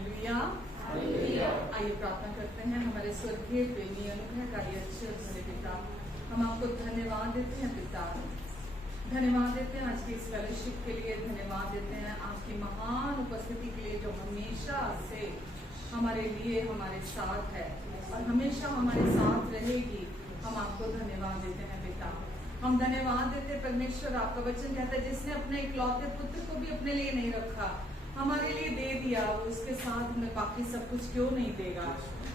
Hallelujah. आइए प्रार्थना करते हैं। हमारे स्वर्गीय प्रेमी अनुग्रहकारी अच्छे और भले पिता, हम आपको धन्यवाद देते हैं पिता, धन्यवाद देते हैं आज की इस फेलोशिप के लिए, धन्यवाद देते हैं आपकी महान उपस्थिति के लिए जो हमेशा से हमारे लिए हमारे साथ है और हमेशा हमारे साथ रहेगी। हम आपको धन्यवाद देते हैं पिता, हम धन्यवाद देते हैं परमेश्वर। आपका वचन कहता है जिसने अपने इकलौते पुत्र को भी अपने लिए नहीं रखा, हमारे लिए दे दिया, वो उसके साथ हमें बाकी सब कुछ क्यों नहीं देगा।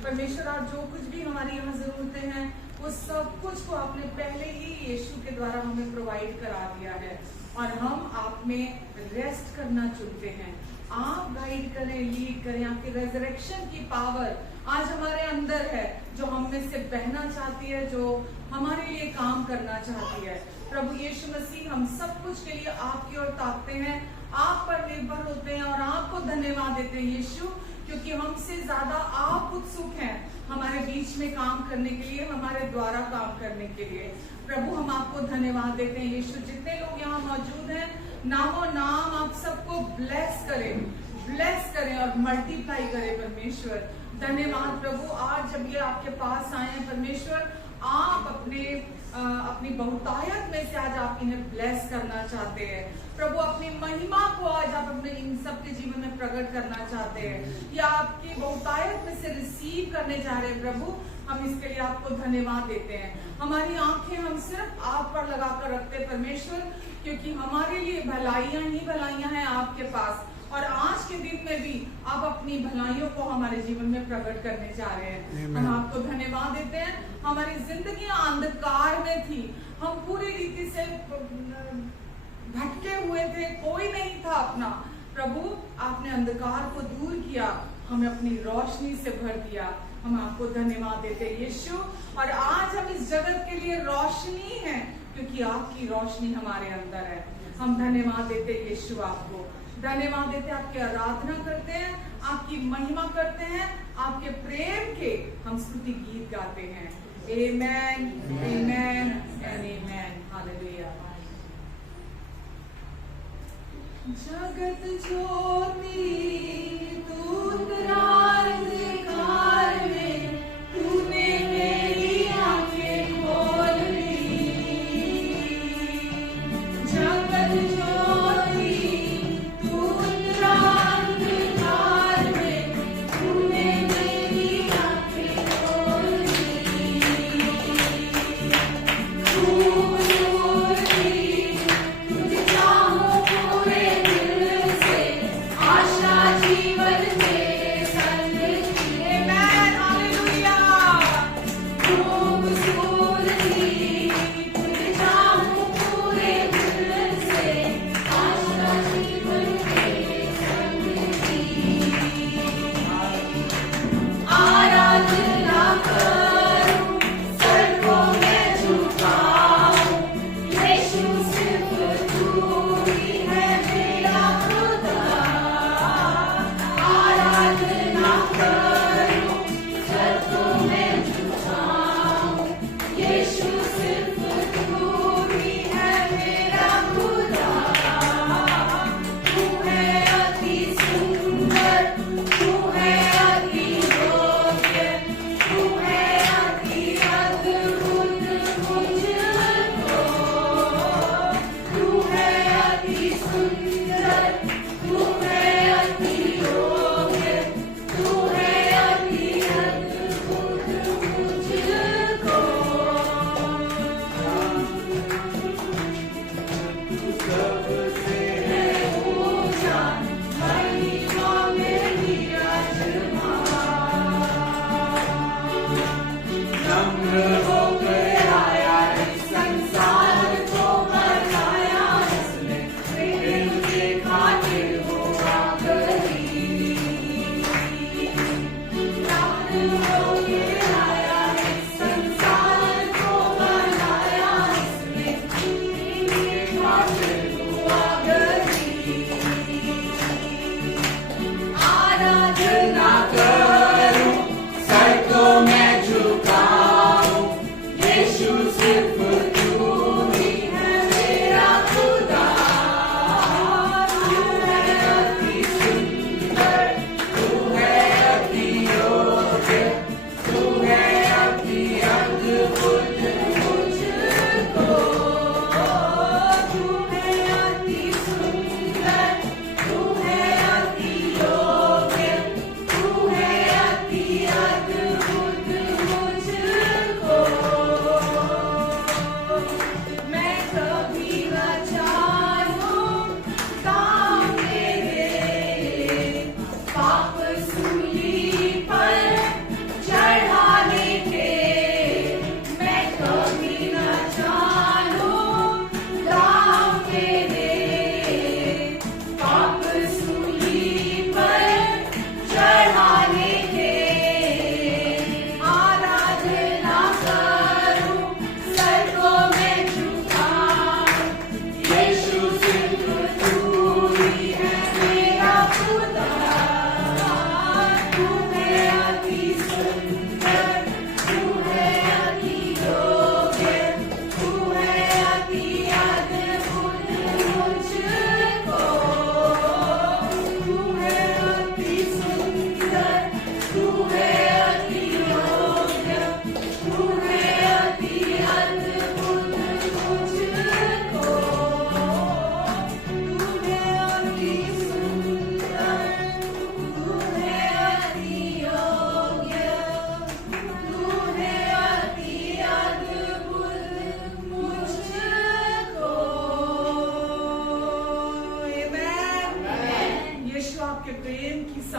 परमेश्वर आप जो कुछ भी हमारी यहाँ जरूरतें हैं वो सब कुछ को आपने पहले ही यीशु के द्वारा हमें प्रोवाइड करा दिया है और हम आप में रेस्ट करना चुनते हैं। आप गाइड करें, लीड करें। आपकी रेजरेक्शन की पावर आज हमारे अंदर है जो हम में से बहना चाहती है, जो हमारे लिए काम करना चाहती है। प्रभु यीशु मसीह हम सब कुछ के लिए आपकी ओर ताकते हैं, आप पर निर्भर होते हैं और आपको धन्यवाद देते हैं यीशु, क्योंकि हमसे ज्यादा आप उत्सुक हैं हमारे बीच में काम करने के लिए, हमारे द्वारा काम करने के लिए। प्रभु हम आपको धन्यवाद देते हैं यीशु। जितने लोग यहाँ मौजूद हैं, नामों नाम आप सबको ब्लेस करें और मल्टीप्लाई करें परमेश्वर। धन्यवाद प्रभु, आज जब ये आपके पास आए हैं परमेश्वर, आप अपनी बहुतायत में से आज आप इन्हें ब्लेस करना चाहते हैं प्रभु। अपनी महिमा को आज आप अपने इन सब के जीवन में प्रकट करना चाहते हैं, या आपकी बहुतायत में से रिसीव करने जा रहे हैं प्रभु। हम इसके लिए आपको धन्यवाद देते हैं। हमारी आंखें हम सिर्फ आप पर लगा कर रखते हैं परमेश्वर, क्योंकि हमारे लिए भलाइयां ही भलाइयां हैं आपके पास, और आज के दिन में भी आप अपनी भलाइयों को हमारे जीवन में प्रकट करने जा रहे हैं। हम आपको धन्यवाद देते हैं। हमारी जिंदगी अंधकार में थी, हम पूरी रीति से भटके हुए थे, कोई नहीं था अपना। प्रभु आपने अंधकार को दूर किया, हमें अपनी रोशनी से भर दिया। हम आपको धन्यवाद देते हैं यीशु। और आज हम इस जगत के लिए रोशनी हैं, क्योंकि आपकी रोशनी हमारे अंदर है। हम धन्यवाद देते हैं यीशु, आपको धन्यवाद देते हैं, आपकी आराधना करते हैं, आपकी महिमा करते हैं, आपके प्रेम के हम स्तुति गीत गाते हैं। आमेन, आमेन एंड आमेन। हालेलुया। जगत ज्योति तू अंधकार में, तूने मेरी आंखें खोल दी। जगत ज्योति तू अंधकार में, तूने मेरी आंखें खोल दी। खूब नूर दी, तुझे चाहूं पूरे दिल से, आशा जी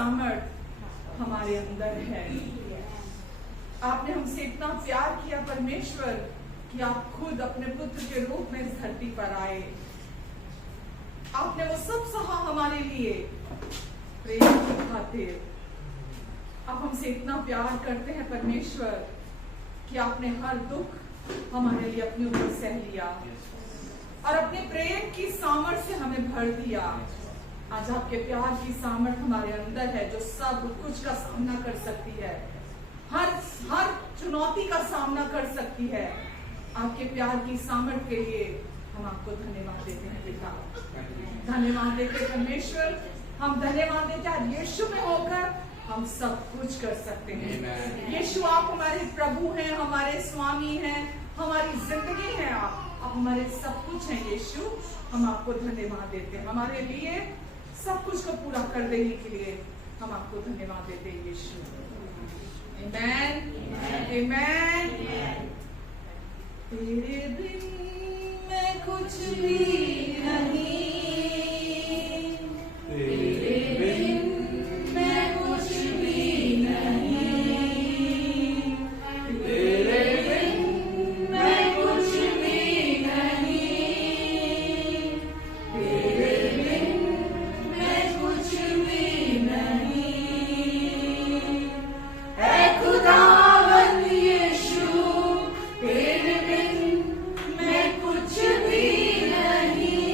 सामर्थ हमारे अंदर है। आपने हमसे इतना प्यार किया परमेश्वर कि आप खुद अपने पुत्र के रूप में इस धरती पर आए। आपने वो सब सहा हमारे लिए प्रेम की खातिर। आप हमसे इतना प्यार करते हैं परमेश्वर कि आपने हर दुख हमारे लिए अपने ऊपर सह लिया और अपने प्रेम की सामर्थ से हमें भर दिया। आज आपके प्यार की सामर्थ हमारे अंदर है जो सब कुछ का सामना कर सकती है, हर चुनौती का सामना कर सकती है। आपके प्यार की सामर्थ के लिए हम आपको धन्यवाद देते हैं पिता। धन्यवाद देते परमेश्वर, हम धन्यवाद देते हैं यीशु में होकर हम सब कुछ कर सकते हैं। यीशु आप हमारे प्रभु हैं, हमारे स्वामी हैं, हमारी जिंदगी है। आप हमारे सब कुछ हैं यीशु। हम आपको धन्यवाद देते हैं, हमारे लिए सब कुछ को पूरा कर देने के लिए हम आपको धन्यवाद देते हैं यीशु। आमेन, आमेन। तेरे बिन मैं कुछ भी नहीं, तेरे बिन मैं कुछ भी नहीं, तेरे बिन मैं कुछ भी नहीं, तेरे बिन मैं कुछ भी नहीं। ऐ खुदावंद यीशु तेरे बिन मैं कुछ भी नहीं।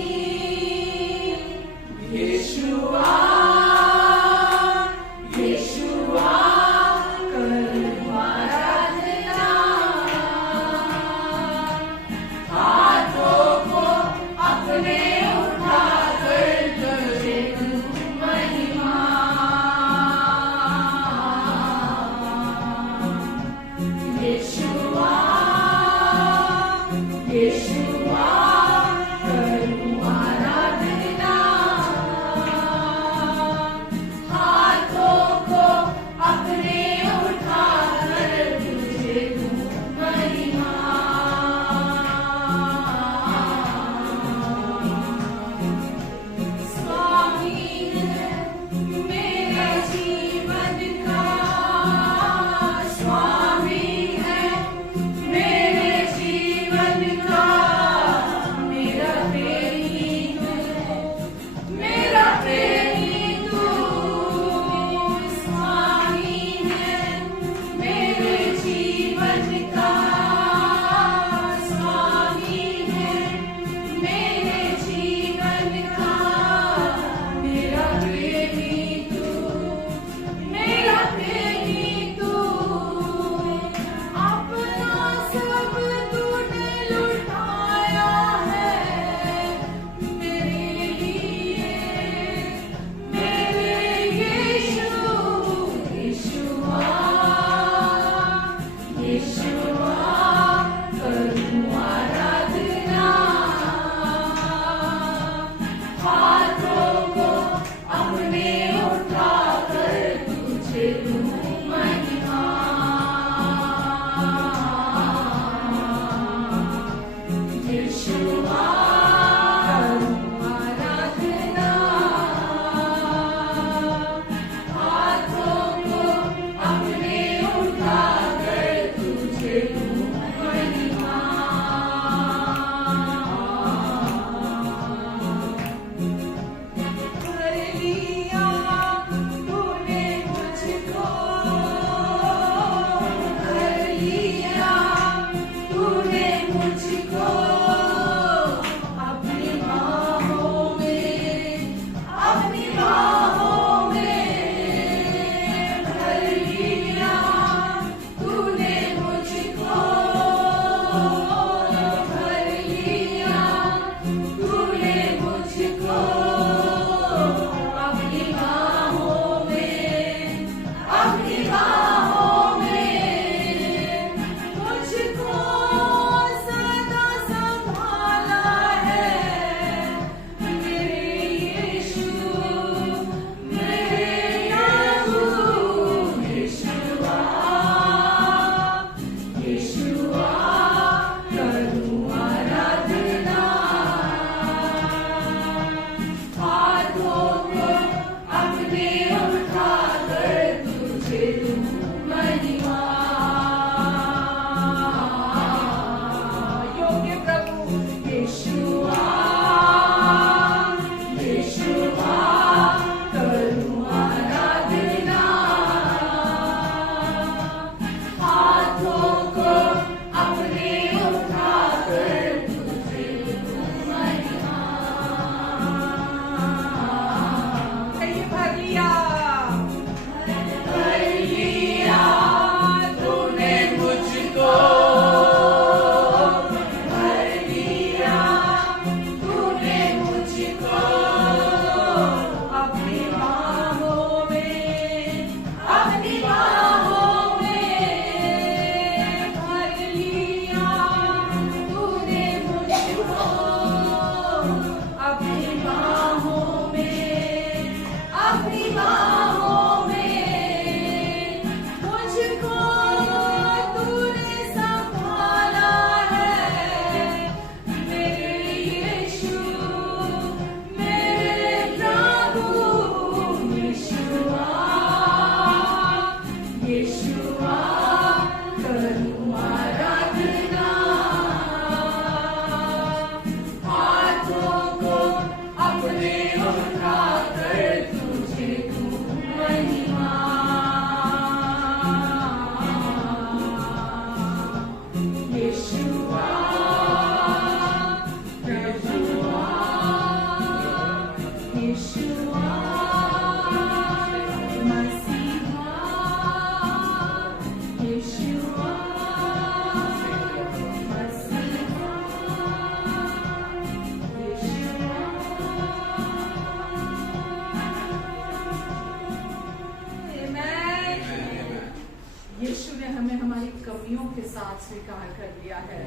हमें हमारी कमियों के साथ स्वीकार कर लिया है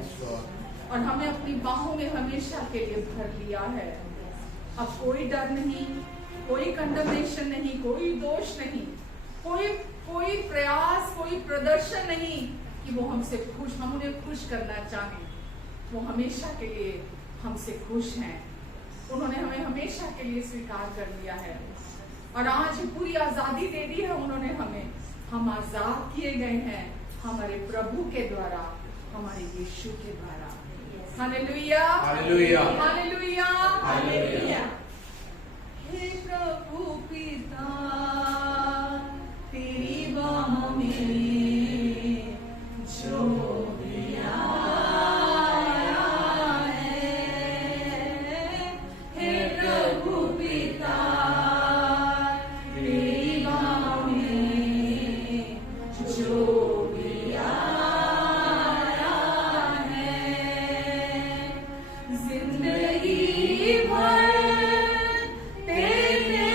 और हमें अपनी बाहों में हमेशा के लिए भर लिया है। अब कोई डर नहीं, कोई कंडमनेशन नहीं, कोई दोष नहीं, कोई प्रयास, कोई प्रदर्शन नहीं कि वो हमसे खुश, हम उन्हें खुश करना चाहें। वो हमेशा के लिए हमसे खुश हैं। उन्होंने हमें हमेशा के लिए स्वीकार कर लिया है और आज पूरी आजादी दे दी है उन्होंने हमें। हम आजाद किए गए हैं हमारे प्रभु के द्वारा, हमारे यीशु के द्वारा। हालेलुया, हालेलुया, हालेलुया, हालेलुया। हे प्रभु पिता, तेरी बाहों में जो भी आया है, हे प्रभु पिता, तेरी बाहों में जो भी आया है, जिंदगी भर तेरे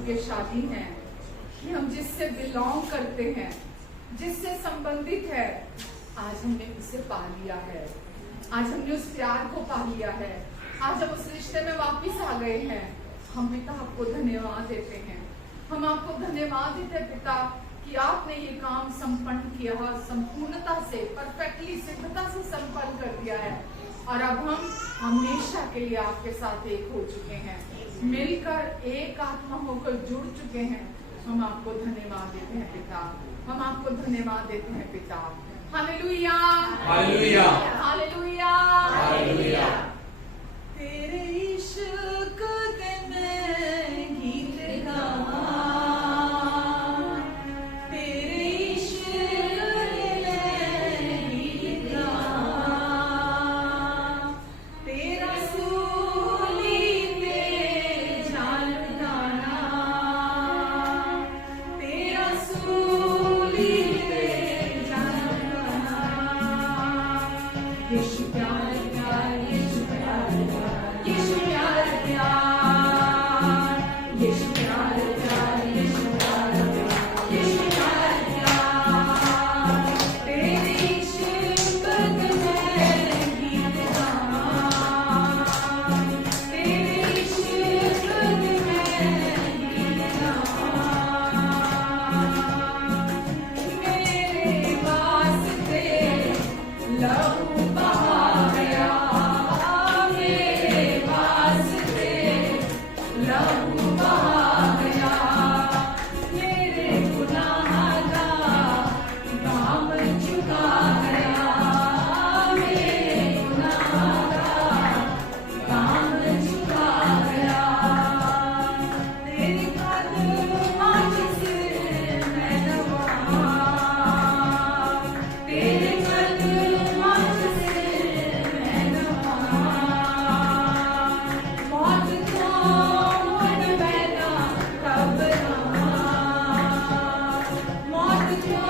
भाग्यशाली हैं कि हम जिससे बिलोंग करते हैं, जिससे संबंधित है, आज हमने उसे पा लिया है। आज हमने उस प्यार को पा लिया है। आज हम उस रिश्ते में वापिस आ गए हैं। हम पिता आपको धन्यवाद देते हैं। हम आपको धन्यवाद देते हैं पिता कि आपने ये काम संपन्न किया, संपूर्णता से, परफेक्टली, सिद्धता से संपन्न कर दिया है। और अब हम हमेशा के लिए आपके साथ एक हो चुके हैं, मिलकर एक आत्मा होकर जुड़ चुके हैं। हम आपको धन्यवाद देते हैं पिता। हम आपको धन्यवाद देते हैं पिता। हालेलुया, हालेलुया, हालेलुया, हालेलुया। तेरे इश्क के मैं गीत गावां, तेरे इश्क के मैं गीत गावां, तेरा सूली ते जान गाना, तेरा सूली ते जान गाना। यीशु प्यार प्यार, यीशु प्यार प्यार, यीशु प्यार प्यार, यीशु प्यार प्यार, यीशु प्यार प्यार, यीशु प्यार प्यार। तेरे इश्क में गीत गावां, तेरे इश्क में गीत गावां। मेरे वास्ते लहू बहा गया, मेरे वास्ते लहू बहा गया। मेरे गुनाह का दाम चुका गया, मेरे गुनाह का दाम चुका गया। तेरे कदमों से मैं नवा, तेरे कदमों से मैं नवा। मौत को मुड़ बैठा घबरावा, मौत को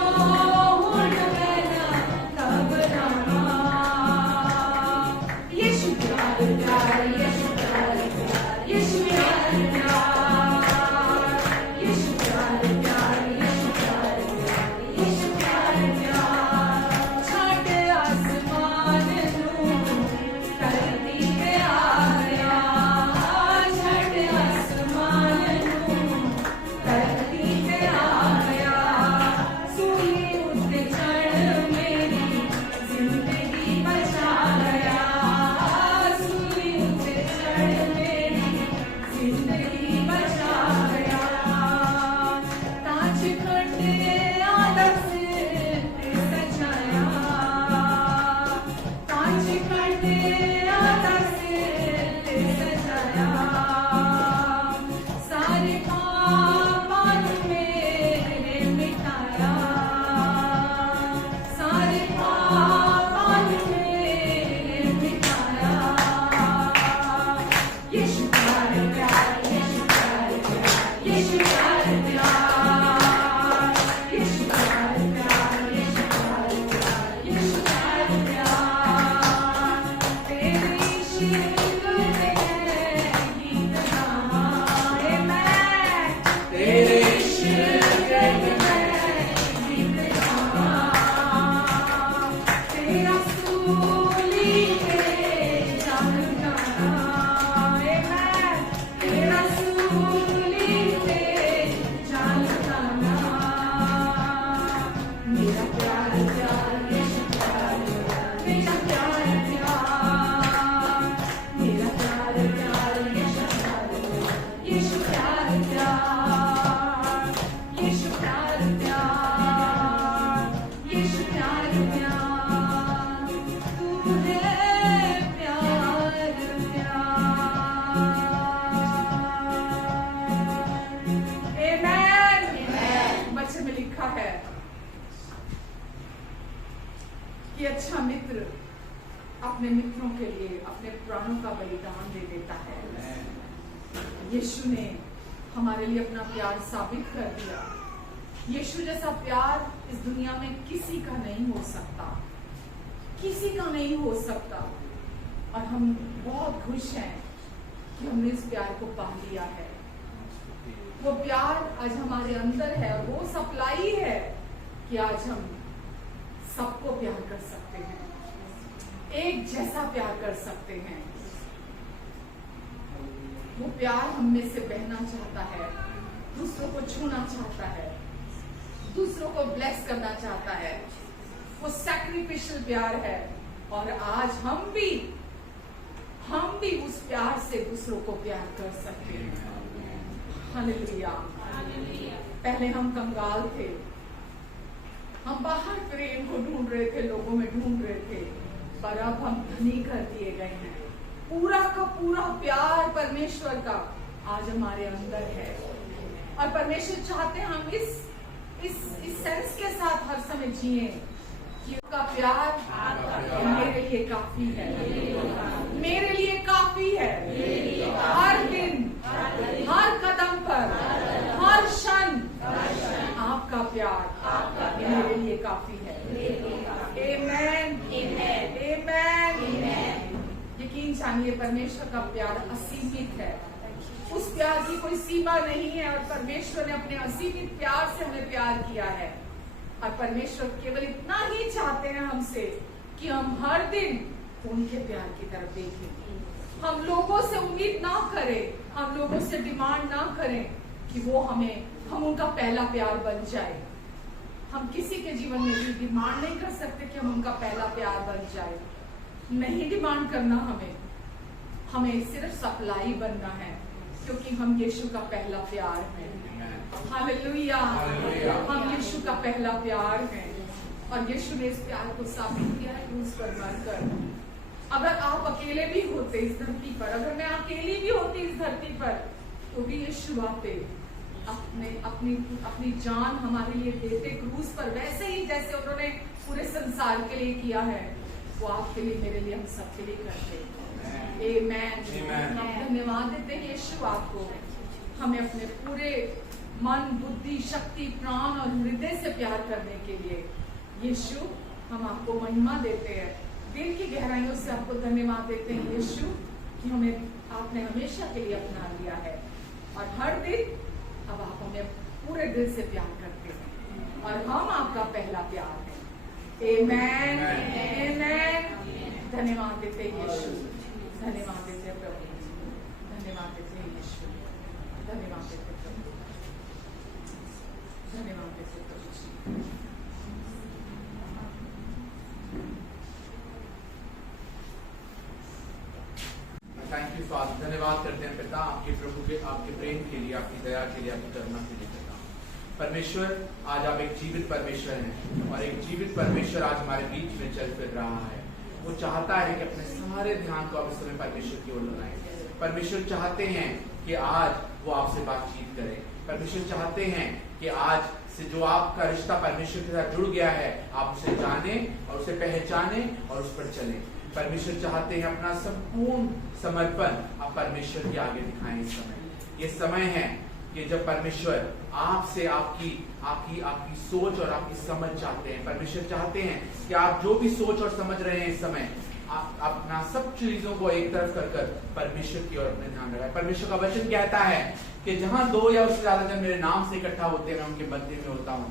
मुड़ बैठा घबरावा। यीशु प्यार प्यार, यीशु प्यार प्यार, यीशु प्यार प्यार, यीशु प्यार प्यार, यीशु प्यार प्यार, यीशु प्यार प्यार। छाड़ आसमान नू धरती पे आ गया, छाड़ आसमान नू धरती पे आ गया। सूली उत्ते चढ़ मेरी जिंदगी बचा गया, सूली उत्ते चढ़ मेरी जिंदगी बचा गया। ताज खंडे आदर से ते सजाया, ताज खंडे आदर से ते सजाया। सारे पाप मेरे मिटाया, सारे पाप मेरे मिटाया। यीशु प्यार प्यार, यीशु प्यार प्यार, यीशु प्यार प्यार, यीशु प्यार प्यार, यीशु प्यार प्यार, यीशु प्यार प्यार। तेरे इश्क में गीत गावां, मैं तेरे इश्क में गीत गावां। तेरा सूली ते जान गाना, मैं तेरा सूली ते जान गाना। मेरा प्यार प्यार, यीशु प्यार प्यार, मेरा प्यार प्यार, मेरा प्यार प्यार, यीशु प्यार प्यार, यीशु प्यार प्यार, यीशु प्यार प्यार, यीशु प्यार प्यार। तू है प्यार प्यार। आमेन। बच्चे में लिखा है कि अच्छा मित्र अपने मित्रों के लिए अपने प्राणों का बलिदान दे देता है। यीशु ने हमारे लिए अपना प्यार साबित कर दिया। यीशु जैसा प्यार इस दुनिया में किसी का नहीं हो सकता, किसी का नहीं हो सकता। और हम बहुत खुश हैं कि हमने इस प्यार को पा लिया है। वो प्यार आज हमारे अंदर है और वो सप्लाई है कि आज हम सबको प्यार कर सकते हैं, एक जैसा प्यार कर सकते हैं। वो प्यार हम में से बहना चाहता है, दूसरों को छूना चाहता है, दूसरों को ब्लेस करना चाहता है। वो सैक्रिफिशियल प्यार है और आज हम भी उस प्यार से दूसरों को प्यार कर सकते हैं। हालेलुया। पहले हम कंगाल थे, हम बाहर प्रेम को ढूंढ रहे थे, लोगों में ढूंढ रहे थे, पर अब हम धनी कर दिए गए हैं। पूरा का पूरा प्यार परमेश्वर का आज हमारे अंदर है और परमेश्वर चाहते हैं हम इस सेंस के साथ हर समय जिए कि उसका प्यार मेरे लिए काफी है, मेरे लिए काफी है। हर दिन, हर कदम पर, हर क्षण आपका प्यार मेरे लिए काफी है। आमेन, आमेन। यकीन जानिए परमेश्वर का प्यार असीमित है, उस प्यार की कोई सीमा नहीं है और परमेश्वर ने अपने असीमित प्यार से हमें प्यार किया है। और परमेश्वर केवल इतना ही चाहते हैं हमसे कि हम हर दिन उनके प्यार की तरफ देखें। हम लोगों से उम्मीद ना करें, हम लोगों से डिमांड ना करें कि वो हम उनका पहला प्यार बन जाए। हम किसी के जीवन में भी डिमांड नहीं कर सकते कि हम उनका पहला प्यार बन जाए। नहीं डिमांड करना, हमें सिर्फ सप्लाई बनना है, क्योंकि हम यीशु का पहला प्यार है। हालेलुया। हम यीशु का पहला प्यार है और यीशु ने इस प्यार को साबित किया है क्रूस पर मरकर। अगर आप अकेले भी होते इस धरती पर, अगर मैं अकेली भी होती इस धरती पर, तो भी यीशु आते, अपनी जान हमारे लिए देते क्रूस पर, वैसे ही जैसे उन्होंने पूरे संसार के लिए किया है, वो आपके लिए, मेरे लिए, हम सबके लिए करते। आमेन। हम धन्यवाद देते हैं यीशु आपको, हमें अपने पूरे मन, बुद्धि, शक्ति, प्राण और हृदय से प्यार करने के लिए। यीशु, हम आपको महिमा देते हैं, दिल की गहराइयों से आपको धन्यवाद देते हैं यीशु कि आपने हमेशा के लिए अपना लिया है और हर दिन अब आप हमें पूरे दिल से प्यार करते हैं और हम आपका पहला प्यार है। आमेन, आमेन। धन्यवाद देते हैं यीशु, धन्यवाद देते हैं प्रभु, धन्यवाद देते हैं यीशु, धन्यवाद देते हैं प्रभु, धन्यवाद देते हैं प्रभु। थैंक यू फादर, धन्यवाद करते हैं पिता आपके प्रभु के, आपके प्रेम के लिए, आपकी दया के लिए, आपकी करुणा के लिए पिता। परमेश्वर, आज आप एक जीवित परमेश्वर हैं और एक जीवित परमेश्वर आज हमारे बीच में चल फिर रहा है। वो चाहता है कि अपने सारे ध्यान को आप इस समय परमेश्वर की ओर लगाएं। परमेश्वर चाहते हैं कि आज वो आपसे बातचीत करे। परमेश्वर चाहते हैं कि आज से जो आपका रिश्ता परमेश्वर के साथ जुड़ गया है, आप उसे जाने और उसे पहचाने और उस पर चलें। परमेश्वर चाहते हैं अपना संपूर्ण समर्पण आप परमेश्वर के आगे दिखाएं। इस समय, ये समय है कि जब परमेश्वर आपसे आपकी सोच और आपकी समझ चाहते हैं। परमेश्वर चाहते हैं कि आप जो भी सोच और समझ रहे हैं इस समय, आप अपना सब चीजों को एक तरफ कर परमेश्वर की ओर अपने ध्यान लगाएं। परमेश्वर का वचन कहता है कि जहां 2 या उससे ज्यादा जन मेरे नाम से इकट्ठा होते हैं, मैं उनके मध्य में होता हूं।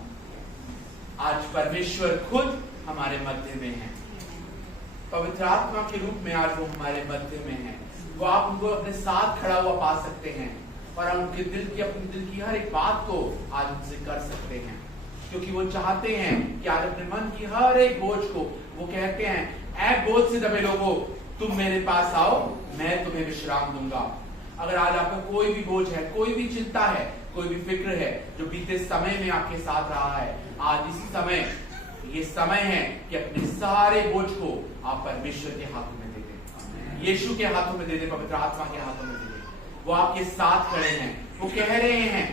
आज परमेश्वर खुद हमारे मध्य में है, पवित्र आत्मा के रूप में आज वो हमारे मध्य में है। वो आप उनको अपने साथ खड़ा हुआ पा सकते हैं और आप उनके अपने दिल की हर एक बात को आज उनसे कर सकते हैं, क्योंकि वो चाहते हैं कि आज अपने मन की हर एक बोझ को, वो कहते हैं, ऐ बोझ से दबे लोगों, तुम मेरे पास आओ, मैं तुम्हें विश्राम दूंगा। अगर आज आपका कोई भी बोझ है, कोई भी चिंता है, कोई भी फिक्र है जो बीते समय में आपके साथ रहा है, आज इसी समय ये समय है कि अपने सारे बोझ को आप परमेश्वर के हाथों में दे दें, यीशु के हाथों में दे दें, पवित्र आत्मा के हाथों में दे दें। वो आपके साथ खड़े हैं, वो कह रहे हैं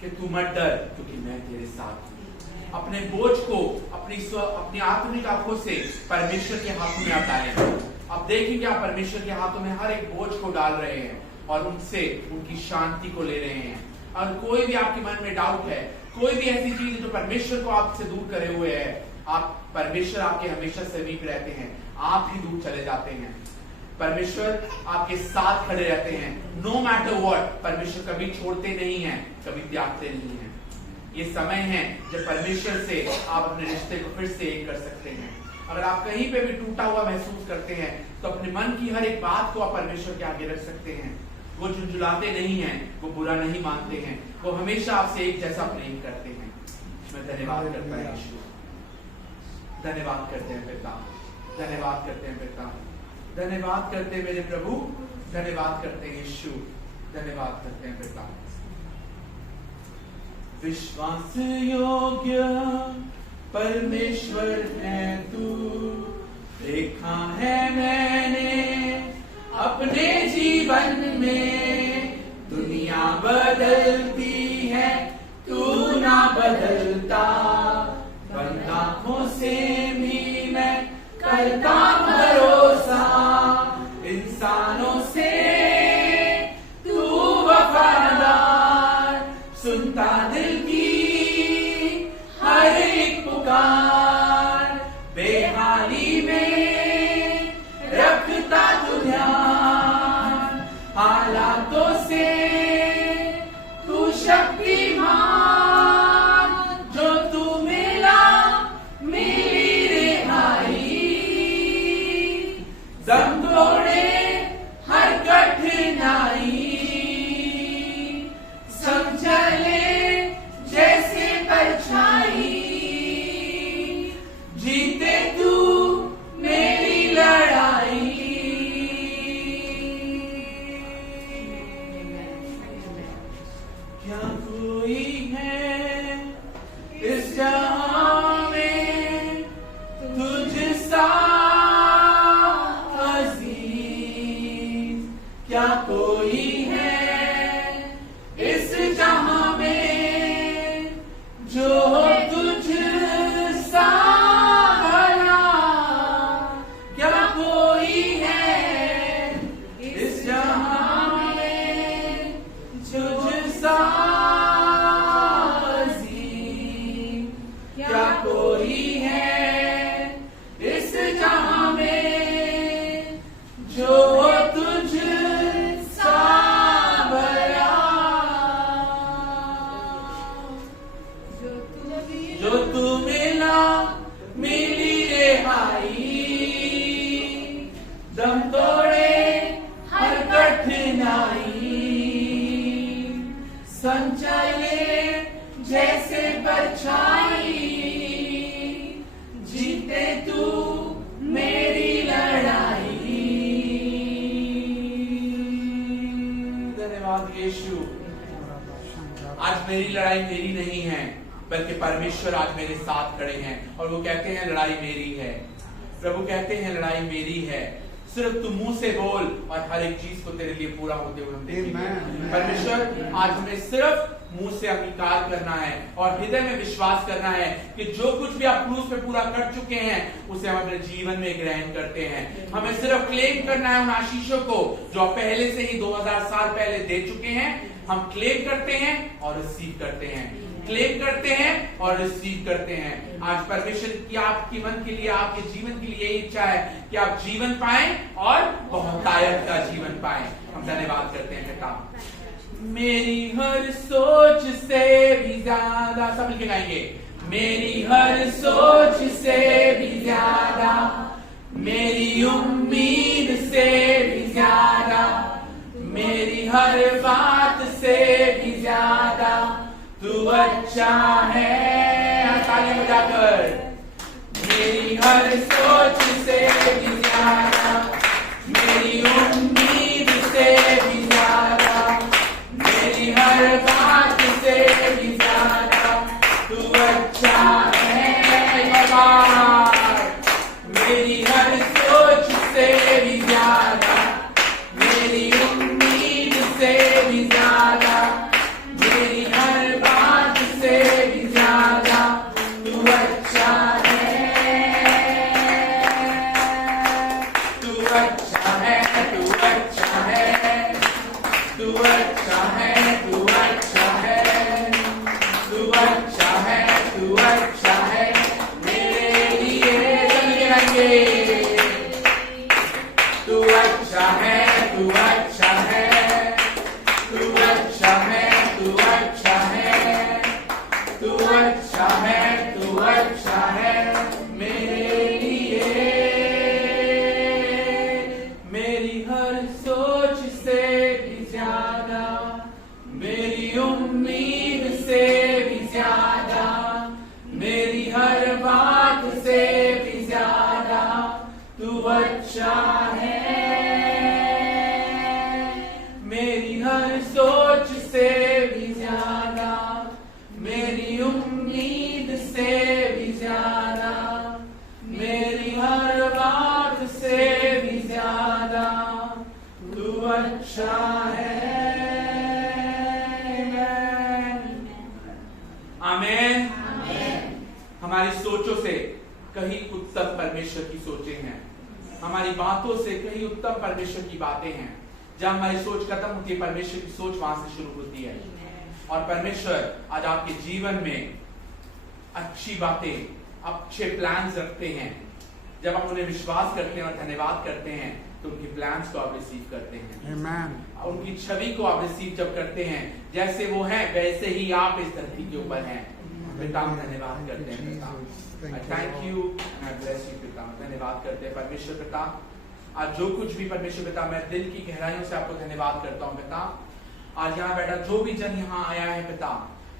कि तू मत डर, क्योंकि मैं तेरे साथ हूं। अपने बोझ को अपनी आत्मिक आंखों से परमेश्वर के हाथों में आप डालें। अब देखिए कि आप परमेश्वर के हाथों में हर एक बोझ को डाल रहे हैं और उनसे उनकी शांति को ले रहे हैं। और कोई भी आपके मन में डाउट है, कोई भी ऐसी चीज जो परमेश्वर को आपसे दूर करे हुए है, आप परमेश्वर आपके हमेशा समीप रहते हैं, आप ही दूर चले जाते हैं। परमेश्वर आपके साथ खड़े रहते हैं। नो मैटर व्हाट, परमेश्वर कभी छोड़ते नहीं हैं, कभी त्यागते नहीं हैं। ये समय है जब परमेश्वर से आप अपने रिश्ते को फिर से एक कर सकते हैं। अगर आप कहीं पे भी टूटा हुआ महसूस करते हैं तो अपने मन की हर एक बात को आप परमेश्वर के आगे रख सकते हैं। वो झुंझुलाते नहीं हैं, वो बुरा नहीं मानते हैं, वो हमेशा आपसे एक जैसा प्रेम करते हैं। मैं धन्यवाद करता हूं यीशु, धन्यवाद करते हैं पिता, धन्यवाद करते हैं पिता, धन्यवाद करते हैं मेरे प्रभु, धन्यवाद करते हैं यीशु, धन्यवाद करते हैं पिता। विश्वास योग्य परमेश्वर है तू, देखा है मैंने अपने जीवन में। दुनिया बदलती है, तू ना बदलता, बंद आंखों से भी मैं करता भरोसा। इंसानों से तू वफादार, सुनता दिल की हर एक पुकार। बेहाली में रखता तू ध्यान, हालातों से तू शक्तिमान। जो तू मिला मिली रिहाई, दम तोड़े हर कठिनाई। सब चले जैसे परछाई, जीते तू मेरी लड़ाई। क्या कोई है इस जहां में तुझसा अजीज? क्या कोई है इस जहां में जो तुझसा भला? क्या कोई है इस जहां में तुझसा अजीज? क्या कोई है इस जहां में जो तुझसा भला? जो तू मिला मिली रिहाई, दम तोड़े हर कठिनाई। संचले जैसे परछाई, जीते तू मेरी लड़ाई। धन्यवाद यीशु। आज मेरी लड़ाई मेरी नहीं है, बल्कि परमेश्वर आज मेरे साथ खड़े हैं और वो कहते हैं लड़ाई मेरी है। प्रभु कहते हैं लड़ाई मेरी है, सिर्फ तू मुंह से बोल और हर एक चीज को तेरे लिए पूरा होते हुए हम देखेंगे। परमेश्वर आज हमें सिर्फ मुंह से अंगीकार करना है और हृदय में विश्वास करना है कि जो कुछ भी आप क्रूस पे पूरा कर चुके हैं उसे हम अपने जीवन में ग्रहण करते हैं। हमें सिर्फ क्लेम करना है उन आशीषों को जो आप पहले से ही 2000 साल पहले दे चुके हैं। हम क्लेम करते हैं और रिसीव करते हैं, क्लेम करते हैं और रिसीव करते हैं। आज परमेश्वर की आपके मन के लिए, आपके जीवन के लिए यही इच्छा है कि आप जीवन पाएं और बहुतायत का जीवन पाएं। हम धन्यवाद करते हैं पिता। मेरी हर सोच से भी ज्यादा, सब मिलके गाएंगे। मेरी हर सोच से भी ज्यादा, मेरी उम्मीद से भी ज्यादा, मेरी हर बात से भी ज्यादा तू अच्छा है। ताली बजाकर। मेरी हर सोच से भी ज्यादा, मेरी उम्मीद से भी ज्यादा, मेरी हर बात से भी ज्यादा तू अच्छा है बाबा। मेरी हर सोच से भी ज्यादा, मेरी उम्मीद से भी ज्यादा, मेरी हर बात से भी ज्यादा तू अच्छा है, तू अच्छा है, तू अच्छा है, तू अच्छा है, तू अच्छा है, तू अच्छा है, तू अच्छा है मेरे लिए। सब मिलके गाएंगे। तू अच्छा अच्छा है, मेरी हर सोच से भी ज्यादा, मेरी उम्मीद से भी ज्यादा, मेरी हर बात से भी ज्यादा तू अच्छा है। आमीन। हमारी सोचों से कहीं उत्तम परमेश्वर की सोचें हैं, हमारी बातों से कहीं उत्तम परमेश्वर की बातें हैं। जब हमारी सोच खत्म होती है, परमेश्वर की सोच वहां से शुरू होती है। और परमेश्वर आज आपके जीवन में अच्छी बातें, अच्छे प्लान्स रखते हैं। जब आप उन्हें विश्वास करते हैं और धन्यवाद करते हैं तो उनके प्लान्स को आप रिसीव करते हैं। Amen. उनकी छवि को आप रिसीव जब करते हैं, जैसे वो है वैसे ही आप इस धरती के ऊपर हैं। पिता हम धन्यवाद करते हैं पिता, thank you and I bless you पिता। धन्यवाद करते हैं परमेश्वर पिता। आज जो कुछ भी परमेश्वर पिता, मैं दिल की गहराइयों से आपको धन्यवाद करता हूँ पिता। आज यहाँ बैठा जो भी जन यहाँ आया है पिता,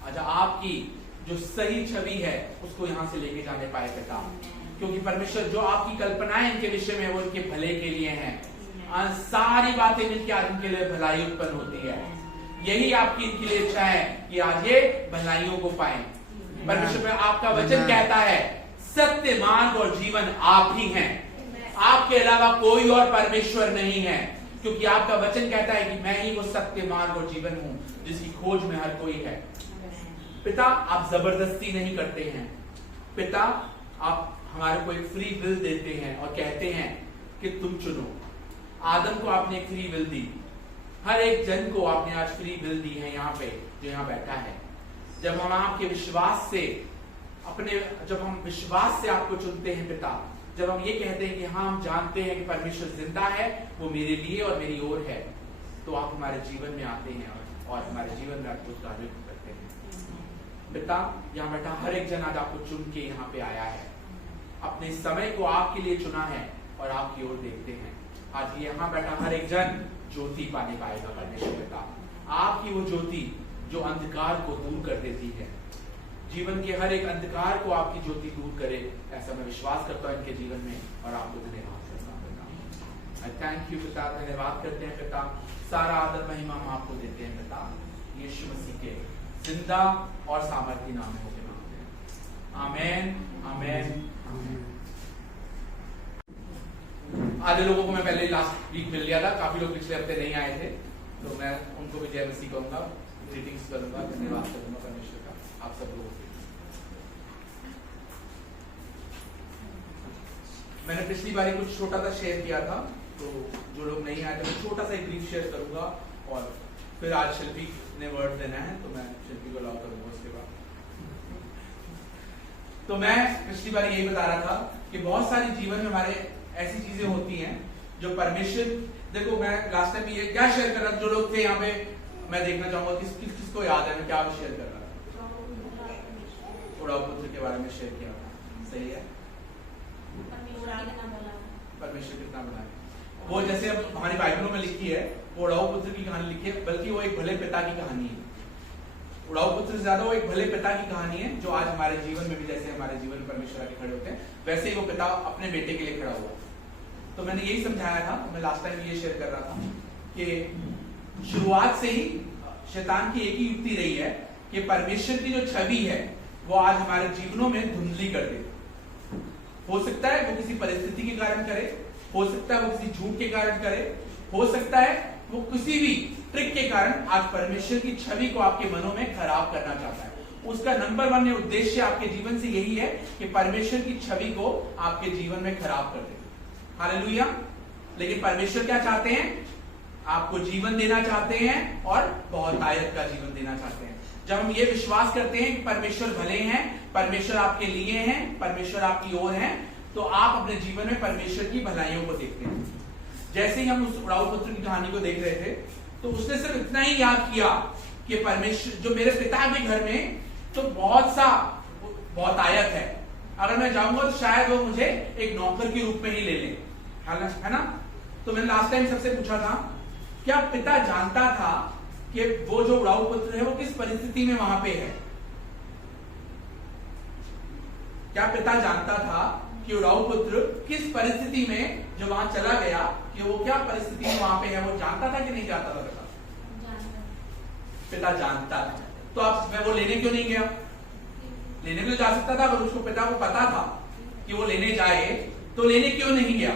आज आपकी जो सही छवि है उसको यहाँ से लेके जाने पाए पिता, क्योंकि परमेश्वर जो आपकी कल्पनाएं इनके विषय में वो इनके भले के लिए हैं। सारी बातें मिलकर आज इनके लिए भलाई उत्पन्न होती है। यही आपकी इनके लिए इच्छा है कि आज ये भलाइयों को पाए। परमेश्वर आपका वचन कहता है सत्य, मार्ग और जीवन आप ही हैं, आपके अलावा कोई और परमेश्वर नहीं है, क्योंकि आपका वचन कहता है कि मैं ही वो सत्य, मार्ग और जीवन हूं जिसकी खोज में हर कोई है। पिता आप जबरदस्ती नहीं करते हैं पिता, आप हमारे को एक फ्री विल देते हैं और कहते हैं कि तुम चुनो। आदम को आपने एक फ्री विल दी, हर एक जन को आपने आज फ्री विल दी है यहाँ पे जो यहाँ बैठा है। जब हम आपके विश्वास से जब हम विश्वास से आपको चुनते हैं पिता, जब हम ये कहते हैं कि हाँ हम जानते हैं कि परमेश्वर जिंदा है, वो मेरे लिए और मेरी ओर है, तो आप हमारे जीवन में आते हैं और हमारे जीवन में आप कुछ कार्य करते हैं। पिता यहाँ बैठा हर एक जन आज आपको चुन के यहाँ पे आया है, अपने समय को आपके लिए चुना है और आपकी ओर देखते हैं। आज यहाँ बैठा हर एक जन ज्योति पाने पाएगा परमेश्वर पिता, आपकी वो ज्योति जो अंधकार को दूर कर देती है, जीवन के हर एक अंधकार को आपकी ज्योति दूर करे, ऐसा मैं विश्वास करता हूँ इनके जीवन में और आपको धन्यवाद करता हूँ पिता। आई थैंक यू पिता, धन्यवाद करते हैं पिता। सारा आदर महिमा हम आपको देते हैं पिता, यीशु मसीह के जिंदा और सामर्थी नाम में होकर मांगते हैं, आमेन आमेन। आधे लोगों को मैं पहले लास्ट वीक मिल लिया था, काफी लोग पिछले हफ्ते नहीं आए थे, तो मैं उनको भी जय मसीह कहूंगा, ग्रीटिंग्स करूंगा, धन्यवाद करूंगा परमेश्वर का आप सब लोगों के। मैंने पिछली बार कुछ छोटा सा शेयर किया था, तो जो लोग नहीं आए थे मैं छोटा सा एक ब्रीफ शेयर करूंगा और फिर आज शिल्पी ने वर्ड देना है तो मैं शिल्पी को अलाउ करूंगा उसके बाद। तो मैं पिछली बार यही बता रहा था कि बहुत सारी जीवन में हमारे ऐसी चीजें होती हैं जो परमेश्वर, देखो मैं लास्ट टाइम ये क्या शेयर कर रहा था, जो लोग थे यहाँ पे मैं देखना चाहूंगा किसको याद है मैं क्या शेयर कर रहा था। उड़ाऊ पुत्र के बारे में शेयर किया था, सही है, परमेश्वर कितना बड़ा है। वो जैसे अब हमारी बाइबलों में लिखी है, वो उड़ाऊ पुत्र की कहानी लिखी है, बल्कि वो एक भले पिता की कहानी है। उड़ाऊ पुत्र से ज्यादा वो एक भले पिता की कहानी है, जो आज हमारे जीवन में भी जैसे हमारे जीवन में परमेश्वर आके खड़े होते हैं, वैसे ही वो पिता अपने बेटे के लिए खड़ा हुआ। तो मैंने यही समझाया था, मैं लास्ट टाइम ये शेयर कर रहा था कि शुरुआत से ही शैतान की एक ही युक्ति रही है कि परमेश्वर की जो छवि है वो आज हमारे जीवनों में धुंधली कर दे। हो सकता है वो किसी परिस्थिति के कारण करे, हो सकता है वो किसी झूठ के कारण करे, हो सकता है वो किसी भी ट्रिक के कारण आज परमेश्वर की छवि को आपके मनों में खराब करना चाहता है। उसका नंबर 1 उद्देश्य आपके जीवन से यही है कि परमेश्वर की छवि को आपके जीवन में खराब कर दे। हालेलुया। लेकिन परमेश्वर क्या चाहते हैं? आपको जीवन देना चाहते हैं और बहुत आयत का जीवन देना चाहते हैं। जब हम ये विश्वास करते हैं कि परमेश्वर भले हैं, परमेश्वर आपके लिए हैं, परमेश्वर आपकी ओर हैं, तो आप अपने जीवन में परमेश्वर की भलाइयों को देखते हैं। जैसे ही हम उस उड़ाऊ पुत्र की कहानी को देख रहे थे तो उसने सिर्फ इतना ही याद किया कि परमेश्वर जो मेरे पिता के घर में तो बहुत आयत है, अगर मैं जाऊंगा तो शायद वो मुझे एक नौकर के रूप में ही ले ले, है ना। तो मैंने लास्ट टाइम सबसे पूछा था, क्या पिता जानता था कि वो जो उड़ाऊ पुत्र है वो किस परिस्थिति में वहां पे है? क्या पिता जानता था कि उड़ाऊ पुत्र किस परिस्थिति में जो वहां चला गया, कि वो क्या परिस्थिति में वहां पे है, वो जानता था कि नहीं जानता था? पिता जानता था। तो अब मैं वो लेने क्यों नहीं गया? लेने को जा सकता था, अगर उसको पिता को पता था कि वो लेने जाए, तो लेने क्यों नहीं गया?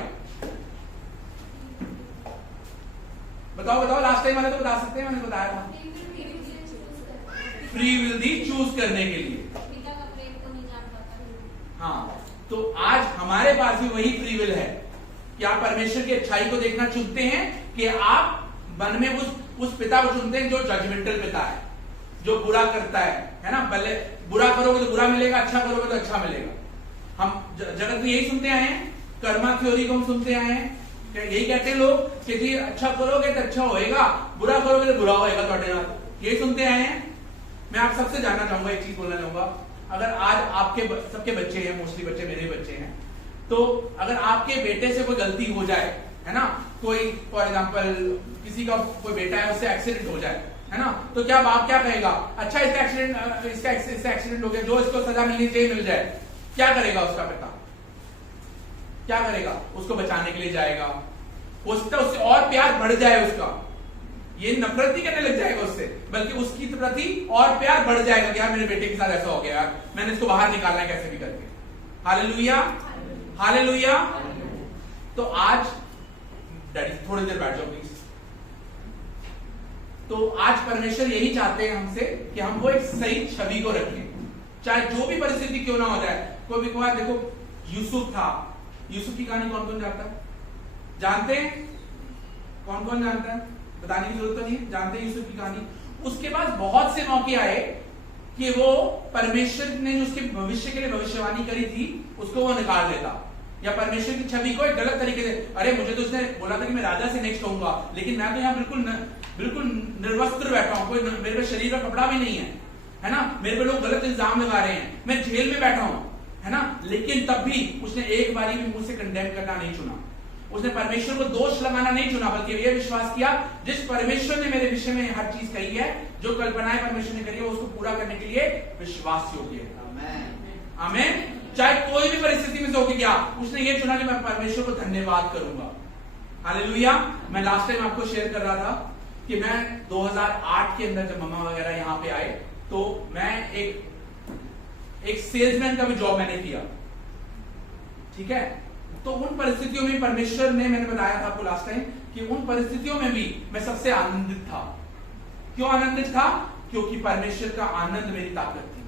बताओ बताओ, लास्ट टाइम वाले तो बता सकते हैं, मैंने बताया था। फ्री विल दी चूज करने के लिए। हाँ, तो आज हमारे पास भी वही फ्री विल है कि आप परमेश्वर की अच्छाई को देखना चुनते हैं, कि आप मन में उस पिता को चुनते हैं जो जजमेंटल पिता है, जो बुरा करता है ना। भले बुरा करोगे तो बुरा मिलेगा, अच्छा करोगे तो अच्छा मिलेगा। हम जगत में यही सुनते आए हैं, कर्मा थ्योरी को हम सुनते आए हैं, यही कहते हैं लोग कि जी अच्छा करोगे तो अच्छा होएगा, बुरा करोगे तो बुरा होएगा ਤੁਹਾਡੇ ਨਾਲ, यही सुनते आए हैं। मैं आप सबसे जानना चाहूंगा, एक चीज बोलना चाहूंगा, अगर आज आपके सबके बच्चे हैं, मोस्टली बच्चे मेरे बच्चे हैं, तो अगर आपके बेटे से कोई गलती हो जाए, है ना, कोई फॉर एग्जांपल किसी का कोई बेटा है, उससे एक्सीडेंट हो जाए, है ना, तो क्या बाप क्या कहेगा? अच्छा इसका एक्सीडेंट हो गया, जो इसको सजा मिलनी चाहिए मिल जाए। क्या करेगा उसका पिता? क्या करेगा? उसको बचाने के लिए जाएगा, हो सकता है उससे और प्यार बढ़ जाए उसका, ये नफरत नहीं करने लग जाएगा उससे, बल्कि उसकी प्रति और प्यार बढ़ जाएगा कि यार मेरे बेटे के साथ ऐसा हो गया, यार मैंने इसको बाहर निकालना है कैसे भी करके। Hallelujah, hallelujah. तो आज डैडी थोड़ी देर बैठ जाओ प्लीज। तो आज परमेश्वर यही चाहते हैं हमसे कि हम वो एक सही छवि को रखें, चाहे जो भी परिस्थिति क्यों ना हो जाए। कोई भी बात देखो, यूसुफ था, यूसुफ की कहानी कौन कौन जानता है? जानते हैं? कौन कौन जानता है? बताने की जरूरत तो नहीं है, जानते हैं यूसुफ की कहानी। उसके पास बहुत से मौके आए कि वो परमेश्वर ने जो उसके भविष्य के लिए भविष्यवाणी करी थी उसको वो निकाल देता, या परमेश्वर की छवि को एक गलत तरीके से, अरे मुझे तो उसने बोला था कि मैं राजा से नेक्स्ट होऊंगा, लेकिन मैं तो यहाँ बिल्कुल निर्वस्त्र बैठा हूं, कोई मेरे पे शरीर का कपड़ा भी नहीं है ना, मेरे पे लोग गलत इल्जाम लगा रहे हैं, मैं जेल में बैठा हूं, है ना, लेकिन तब भी उसने एक बारी भी मुझसे कंडेम करना नहीं चुना, उसने परमेश्वर को दोष लगाना नहीं चुना, बल्कि यह विश्वास किया जिस परमेश्वर ने मेरे विषय में हर चीज कही है, जो कल्पनाएं परमेश्वर ने करी है, उसको पूरा करने के लिए विश्वास योग्य है। आमीन। चाहे कोई भी परिस्थिति में से होगी क्या, उसने ये चुना कि मैं परमेश्वर को धन्यवाद करूंगा। हालेलुया। मैं लास्ट टाइम आपको शेयर कर रहा था कि मैं 2008 के अंदर जब मम्मा वगैरह यहाँ पे आए, तो मैं एक सेल्समैन का भी जॉब मैंने किया, ठीक है। तो उन परिस्थितियों में परमेश्वर ने, मैंने बताया था आपको लास्ट टाइम कि उन परिस्थितियों में भी मैं सबसे आनंदित था। क्यों आनंदित था? क्योंकि परमेश्वर का आनंद मेरी ताकत थी,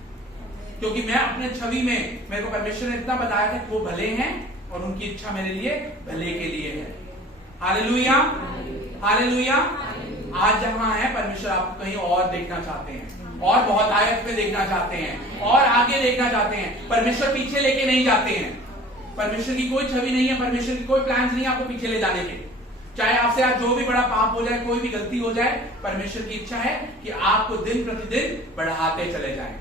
क्योंकि मैं अपने छवि में, मेरे को परमेश्वर ने इतना बताया था कि वो भले हैं और उनकी इच्छा मेरे लिए भले के लिए है। Hallelujah, hallelujah. आज जहां है परमेश्वर आपको कहीं और देखना चाहते हैं, और बहुत आयत में देखना चाहते हैं, और आगे देखना चाहते हैं। परमेश्वर पीछे लेके नहीं जाते हैं, परमेश्वर की कोई छवि नहीं है, परमेश्वर की कोई प्लान नहीं है आपको पीछे ले जाने के। चाहे आपसे आज जो भी बड़ा पाप हो जाए, कोई भी गलती हो जाए, परमेश्वर की इच्छा है कि आपको दिन प्रतिदिन बढ़ाते चले जाएं।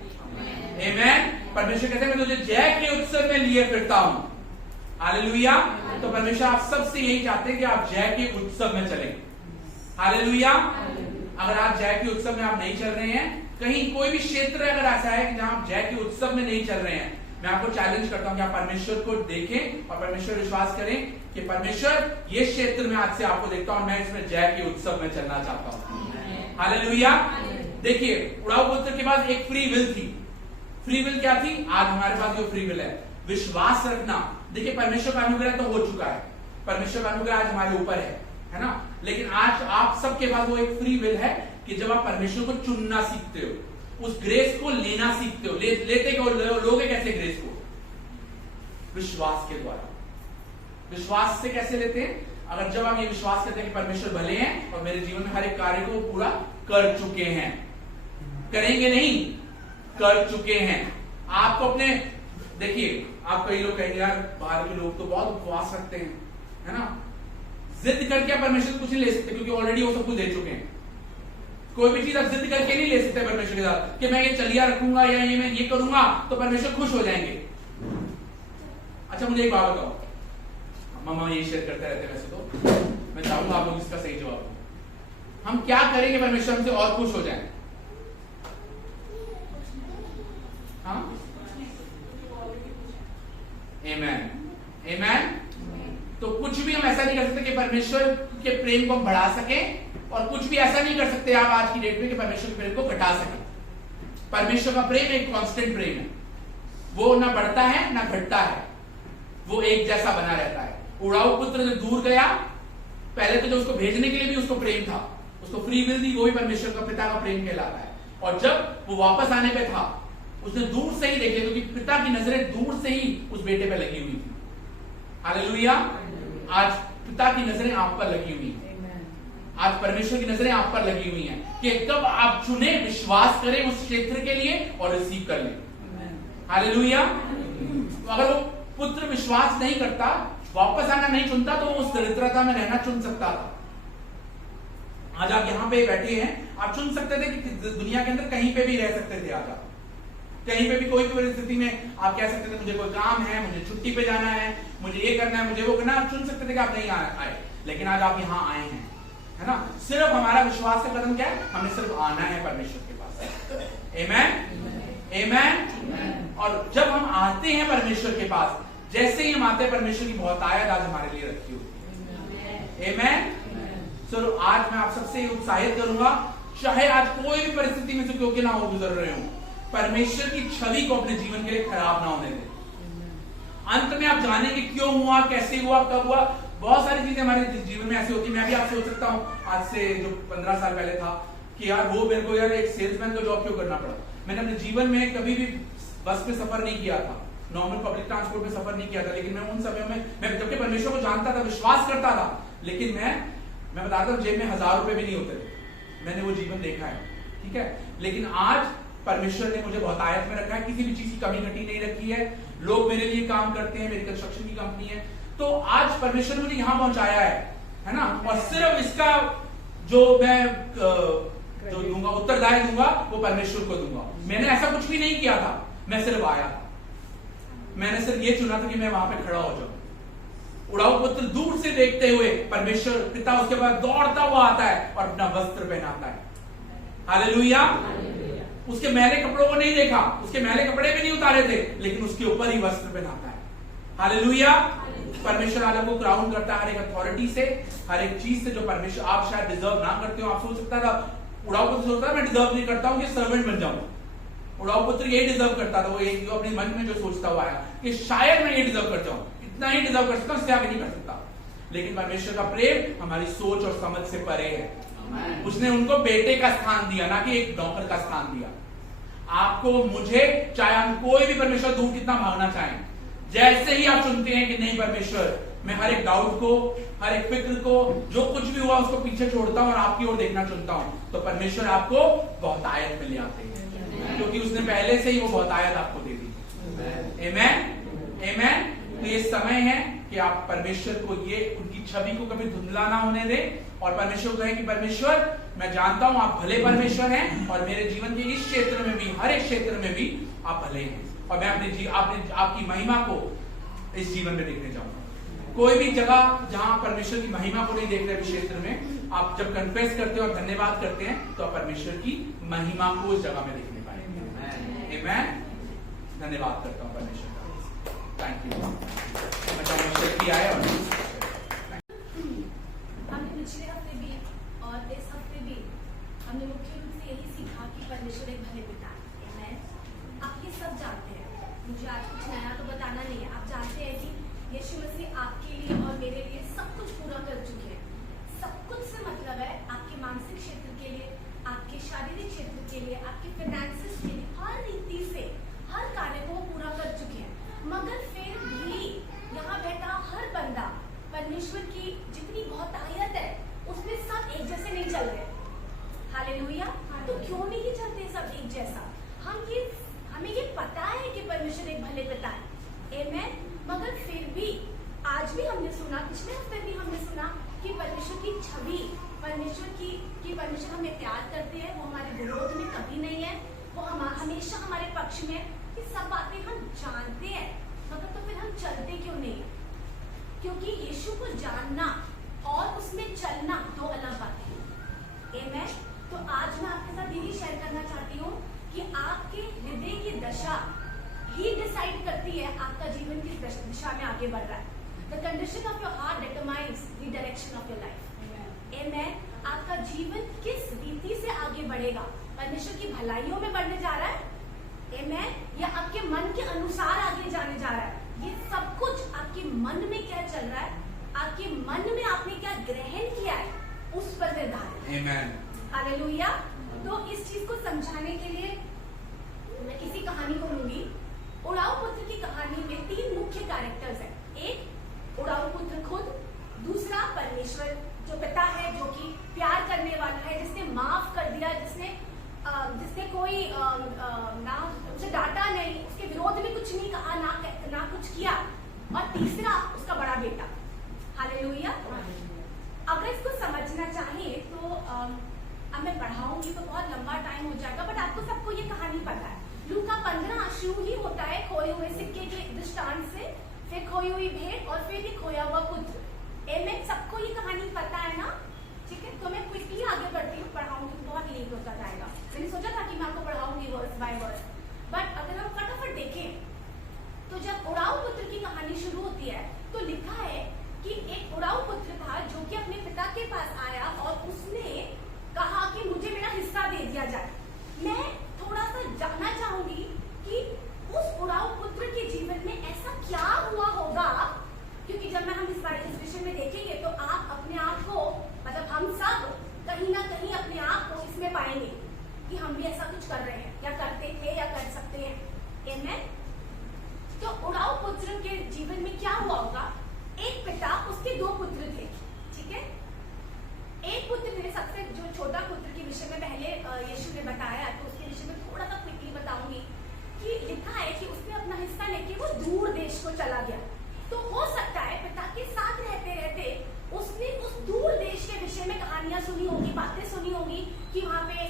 आमीन। परमेश्वर कहते हैं मैं तुझे जय के उत्सव में लिए फिरता हूं। हालेलुया। तो परमेश्वर आप सबसे यही चाहते हैं कि आप जय के उत्सव में चलें। हालेलुया। अगर आप जय के उत्सव में आप नहीं चल रहे हैं, कहीं कोई भी क्षेत्र अगर ऐसा है कि जहां आप जय के उत्सव में नहीं चल रहे हैं, मैं आपको चैलेंज करता हूं कि आप परमेश्वर को देखें और परमेश्वर विश्वास करें कि परमेश्वर ये क्षेत्र में आज से आपको देखता हूं, मैं इसमें जय के उत्सव में चलना चाहता हूं। हालेलुया। देखिए, उड़ाऊ पुत्र के पास एक फ्री विल थी। फ्री विल क्या थी? आज हमारे पास जो फ्री विल है, विश्वास रखना। देखिए, परमेश्वर का अनुग्रह तो हो चुका है, परमेश्वर का अनुग्रह आज हमारे ऊपर है ना, लेकिन आज आप सबके पास वो एक फ्री विल है कि जब आप परमेश्वर को चुनना सीखते हो, उस ग्रेस को लेना सीखते हो। लेते को लोगे कैसे ग्रेस को? विश्वास के द्वारा। विश्वास से कैसे लेते हैं? अगर जब हम ये विश्वास करते हैं कि परमेश्वर भले हैं और मेरे जीवन में हर एक कार्य को पूरा कर चुके हैं, करेंगे नहीं, कर चुके हैं। आपको अपने, देखिए, आप कई लोग कहेंगे यार बाहर के लोग तो बहुत उपवास रखते हैं, है ना, जिद करके परमेश्वर कुछ नहीं ले सकते, क्योंकि ऑलरेडी वो सब कुछ दे चुके हैं। कोई भी चीज आप जिद करके नहीं ले सकते परमेश्वर के साथ कि मैं ये चलिया रखूंगा या ये मैं ये करूंगा तो परमेश्वर खुश हो जाएंगे। अच्छा, मुझे एक बात बताओ, मम्मा ये शेयर करते रहते हैं, वैसे तो मैं चाहूंगा आप लोग इसका सही जवाब दो। हम क्या करेंगे परमेश्वर हमसे और खुश हो जाए? हाँ, आमीन। आमेन। तो कुछ भी हम ऐसा नहीं कर सकते कि परमेश्वर के प्रेम को हम बढ़ा सकें, और कुछ भी ऐसा नहीं कर सकते आप आज की डेट में कि परमेश्वर के प्रेम को घटा सकें। परमेश्वर का प्रेम एक कांस्टेंट प्रेम है, वो ना बढ़ता है ना घटता है, वो एक जैसा बना रहता है। उड़ाऊ पुत्र जो दूर गया, पहले तो जो उसको भेजने के लिए भी उसको प्रेम था, उसको फ्री विल दी, वो भी परमेश्वर का पिता का प्रेम कहलाता है। और जब वो वापस आने पे था, उसने दूर से ही देखे, क्योंकि पिता की नजरें दूर से ही उस बेटे पे लगी हुई थी। हालेलुया। आज पिता की नजरें आप पर लगी हुई हैं, आज परमेश्वर की नजरें आप पर लगी हुई हैं कि कब आप चुने, विश्वास करें उस क्षेत्र के लिए और रिसीव कर लें। हालेलुया। अगर वो पुत्र विश्वास नहीं करता, वापस आना नहीं चुनता, तो वो उस दरिद्रता में रहना चुन सकता था। आज आप यहां पे बैठे हैं, आप चुन सकते थे कि दुनिया के अंदर कहीं पे भी रह सकते थे। आज आप कहीं पे भी कोई भी परिस्थिति में आप कह सकते थे मुझे कोई काम है, मुझे छुट्टी पे जाना है, मुझे ये करना है, मुझे वो करना है। आप चुन सकते थे कि आप नहीं आए, लेकिन आज आप यहाँ आए हैं, है ना। सिर्फ हमारा विश्वास का कदम क्या है, हमें सिर्फ आना है परमेश्वर के पास। आमेन, आमेन। और जब हम आते हैं परमेश्वर के पास, जैसे ही हम आते हैं, परमेश्वर की बहुतायत आज हमारे लिए रखी होती है। आमेन। सो आज मैं आप सबसे उत्साहित करूंगा, चाहे आज कोई भी परिस्थिति में से क्यों के ना हो गुजर रहे हो, परमेश्वर की छवि को अपने जीवन के लिए खराब ना होने दें। अंत में आप जानेंगे क्यों हुआ, कैसे हुआ, कब हुआ। बहुत सारी चीजें हमारे जीवन में ऐसी होती है। मैं भी आप सोच सकता हूँ, आज से जो 15 साल पहले था कि यार वो मेरे को यार एक सेल्समैन का जॉब क्यों करना पड़ा। मैंने अपने जीवन में कभी भी बस पे सफर नहीं किया था, नॉर्मल पब्लिक ट्रांसपोर्ट में सफर नहीं किया था। लेकिन मैं उन समय में, मैं जबकि परमेश्वर को जानता था, विश्वास करता था, लेकिन मैं बताता हूँ, जेब में 1000 रुपए भी नहीं होते। मैंने वो जीवन देखा है, ठीक है। लेकिन आज परमेश्वर ने मुझे बहुत आयत में रखा है, किसी भी चीज की कमी घटी नहीं रखी है। लोग मेरे लिए काम करते हैं, मेरी कंस्ट्रक्शन की कंपनी है, तो आज परमेश्वर ने मुझे यहां पहुंचाया है ना। और सिर्फ इसका जो मैं जो दूंगा, उत्तरदायी दूंगा, वो परमेश्वर को दूंगा। मैंने ऐसा कुछ भी नहीं किया था, मैं सिर्फ आया था। मैंने सिर्फ ये चुना था कि मैं वहां पे खड़ा हो जाऊं। उड़ाऊ पुत्र दूर से देखते हुए परमेश्वर पिता उसके बाद दौड़ता हुआ आता है और अपना वस्त्र पहनाता है। हालेलुया। उसके मैले कपड़ों को नहीं देखा, उसके मैले कपड़े भी नहीं उतारे थे, लेकिन उसके ऊपर ही वस्त्र पहनाता है। हालेलुया। परमेश्वर आज आपको क्राउन करता है हर एक अथॉरिटी से, हर एक चीज से जो परमेश्वर आप शायद डिजर्व ना करते हो। आप सोच सकता था, उड़ाऊ पुत्र सोचता था मैं डिजर्व नहीं करता हूं कि सर्वेंट बन जाऊं। उड़ाऊ पुत्र ये डिजर्व करता था, वो एक जो अपने मन में जो सोचता हुआ आया कि शायद मैं ये डिजर्व कर जाऊं, इतना ही डिजर्व कर सकता हूं, इससे आगे नहीं कर सकता। लेकिन परमेश्वर का प्रेम हमारी सोच और समझ से परे है। उसने उनको बेटे का स्थान दिया, ना कि एक नौकर का स्थान दिया। आपको, मुझे, चाहे हम कोई भी परमेश्वर दूर कितना भागना चाहें, जैसे ही आप चुनते हैं कि नहीं परमेश्वर, मैं हर एक डाउट को, हर एक फिक्र को, जो कुछ भी हुआ उसको पीछे छोड़ता हूं और आपकी ओर देखना चुनता हूं, तो परमेश्वर आपको बहुत आयत में ले आते हैं, क्योंकि उसने पहले से ही वो बहुत आयत आपको दे दी। आमेन, आमेन। तो ये समय है कि आप परमेश्वर को, ये उनकी छवि को कभी धुंधला ना होने दें, और परमेश्वर को कहें कि परमेश्वर, मैं जानता हूं आप भले परमेश्वर हैं, और मेरे जीवन के इस क्षेत्र में भी, हर एक क्षेत्र में भी आप भले हैं, और मैं आपकी महिमा को इस जीवन में देखने जाऊंगा। कोई भी जगह जहां परमेश्वर की महिमा को नहीं देख रहे क्षेत्र में, आप जब कन्फेस करते हो और धन्यवाद करते हैं, तो आप परमेश्वर की महिमा को उस जगह में देखने पाएंगे। आमेन। धन्यवाद करता हूं परमेश्वर का। Thank you. परमेश्वर की आए। और हमने पिछले हफ्ते भी और इस हफ्ते भी हमने मुख्य रूप से यही सीखा कि परमेश्वर एक भले पिता है। आप ये सब जानते हैं, मुझे आज कुछ नया तो बताना नहीं है। आप जानते हैं कि यीशु मसीह आपके लिए और मेरे लिए सब कुछ पूरा कर चुके हैं। सब कुछ से मतलब है आपके मानसिक क्षेत्र के लिए, आपके शारीरिक क्षेत्र के लिए, आपके फाइनेंसेस के लिए, हर रीति से हर कार्य को पूरा कर चुके हैं। मगर फिर भी यहाँ बैठा हर बंदा परमेश्वर की जितनी बहुतायत है उसमें सब एक जैसे नहीं चल रहे। हालेलुया। तो क्यों नहीं चलते सब एक जैसा? हमें ये पता है कि परमेश्वर एक भले पिता है। आमेन। मगर फिर भी आज भी हमने सुना, पिछले हफ्ते भी हमने सुना कि परमेश्वर की छवि, परमेश्वर की परमेश्वर हमें प्यार करते हैं, वो हमारे विरोध में कभी नहीं है, वो हमेशा हमारे पक्ष में। ये सब बातें हम जानते हैं, मगर तो फिर हम चलते क्यों नहीं? क्योंकि यीशु को जानना और उसमें चलना दो अलग बातें हैं। आमेन। तो आज मैं आपके साथ यही शेयर करना चाहती हूँ कि आपके हृदय की दशा ही डिसाइड करती है आपका जीवन किस दिशा में आगे बढ़ रहा है। The condition of your heart determines the direction of your life. Amen. आपका जीवन किस रीति से आगे बढ़ेगा? परमेश्वर की भलाइयों में बढ़ने जा रहा है? Amen. या आपके मन के अनुसार आगे जाने जा रहा है? ये सब कुछ आपके मन में क्या चल रहा है, आपके मन में आपने क्या ग्रहण किया है, उस पर निर्धारित है। Amen. हालेलुया। तो इस चीज को समझाने के लिए मैं किसी कहानी को लूंगी। उड़ाऊ पुत्र की कहानी में 3 मुख्य कैरेक्टर्स हैं। एक उड़ाऊ पुत्र खुद, दूसरा परमेश्वर जो पिता है, जो कि प्यार करने वाला है, जिसने माफ कर दिया, जिसने कोई ना उसे डांटा नहीं, उसके विरोध में कुछ नहीं कहा, ना कुछ किया, और तीसरा उसका बड़ा बेटा। हालेलुया। अगर इसको समझना चाहिए तो अब मैं पढ़ाऊंगी तो बहुत लंबा टाइम हो जाएगा, बट आपको सबको ये कहानी पता है। लूका 15 शुरू ही होता है खोए हुए सिक्के के दृष्टांत से, फिर खोई हुई भेंट और फिर ये खोया हुआ पुत्र। एमेन। सबको ये कहानी पता है ना? ठीक है, तो मैं क्विकली आगे बढ़ती हूँ, पढ़ाऊंगी तो बहुत लेट होता जाएगा। मैंने सोचा था कि मैं आपको पढ़ाऊंगी वर्स बाय वर्स, बट अगर हम फटाफट देखें तो जब उड़ाऊ पुत्र की कहानी शुरू होती है तो लिखा है कि एक उड़ाऊ पुत्र था जो कि अपने पिता के पास आया और उसने कहा कि मुझे मेरा हिस्सा दे दिया जाए। मैं थोड़ा सा जानना चाहूंगी कि उस उड़ाऊ पुत्र के जीवन में ऐसा क्या हुआ होगा, क्योंकि जब हम इस विषय में देखेंगे तो आप अपने आप को, मतलब हम सब कहीं ना कहीं अपने आप को इसमें पाएंगे कि हम भी ऐसा कुछ कर रहे हैं, या करते थे या कर सकते हैं। आमेन। तो उड़ाऊ पुत्र के जीवन में क्या हुआ होगा? एक पिता, उसके 2 पुत्र थे। ठीक है, एक पुत्र ने, सबसे जो छोटा पुत्र के विषय में पहले यीशु ने बताया, तो उसके विषय में थोड़ा सा क्विकली बताऊंगी कि लिखा है कि उसने अपना हिस्सा लेके वो दूर देश को चला गया। तो हो सकता है पिता के साथ रहते रहते उसने उस दूर देश के विषय में कहानियां सुनी होंगी, बातें सुनी होंगी कि वहाँ पे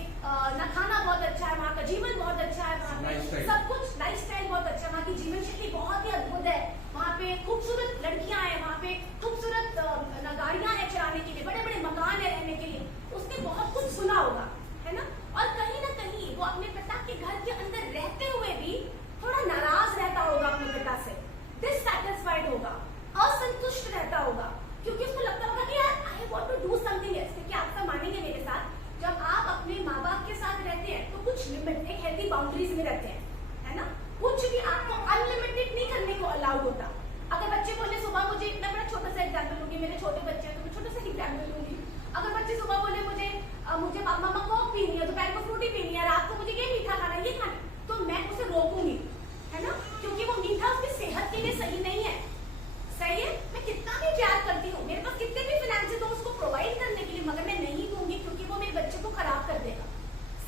ना खाना बहुत अच्छा है, वहाँ का जीवन बहुत अच्छा है, वहाँ पे सब कुछ लाइफस्टाइल बहुत अच्छा है, वहाँ की जीवन शैली बहुत ही अद्भुत है, वहाँ पे खूबसूरत लड़कियां हैं, वहाँ पे खूबसूरत गाड़ियां हैं चलाने के लिए, बड़े बड़े मकान है रहने के लिए। उसने बहुत कुछ सुना होगा, है ना? और कहीं ना कहीं वो अपने पिता के घर के अंदर रहते हुए भी थोड़ा नाराज रहता होगा अपने पिता से, डिससैटिस्फाइड होगा, असंतुष्ट रहता होगा, क्योंकि उसको लगता होगा कि यार I want to do something else. क्योंकि आप सब मानेंगे मेरे साथ, जब आप अपने माँ बाप के साथ रहते हैं तो कुछ लिमिट, एक हेल्दी बाउंड्रीज में रहते हैं, है ना? कुछ भी आपको अनलिमिटेड नहीं करने को अलाउड होता। अगर बच्चे बोले सुबह मुझे, मैं बड़ा छोटा सा एग्जाम्पल लूंगी, मेरे छोटे बच्चे हैं तो मैं छोटा सा एग्जाम्पल लूंगी। अगर बच्चे सुबह बोले मुझे मामा कोक पीनी है, दोपहर को फ्रूटी पीनी है, रात को मुझे ये मीठा खाना है, ये खाना, तो मैं उसे रोकूंगी, है ना? क्योंकि वो मीठा उसकी सेहत के लिए सही नहीं है। सही है? मैं कितना भी प्यार करती हूँ, मेरे पास कितने भी फाइनेंस है तो उसको प्रोवाइड करने के लिए, मगर मैं नहीं दूंगी क्योंकि वो मेरे बच्चे को खराब कर देगा।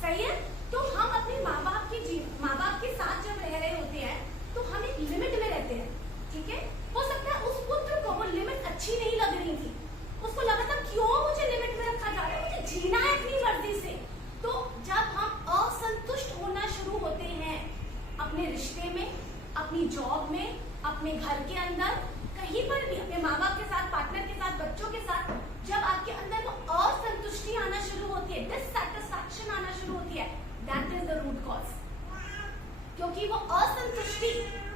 सही है? तो हम अपने माँ बाप के साथ जब रह रहे होते हैं तो हम एक लिमिट में रहते हैं। ठीक है, हो सकता है उस पुत्र को वो लिमिट अच्छी नहीं लग रही थी, उसको लगा था क्यों मुझे लिमिट में रखा जा रहा है, मुझे जीना है अपनी मर्जी से। तो जब हम असंतुष्ट होना शुरू होते हैं अपने रिश्ते में, अपनी जॉब में, अपने घर के अंदर, कहीं पर भी, अपने माँ बाप के साथ, पार्टनर के साथ, बच्चों के साथ, जब आपके अंदर वो असंतुष्टि आना शुरू होती है, डिससैटिस्फैक्शन आना शुरू होती है, that is the root cause. क्योंकि वो असंतुष्टि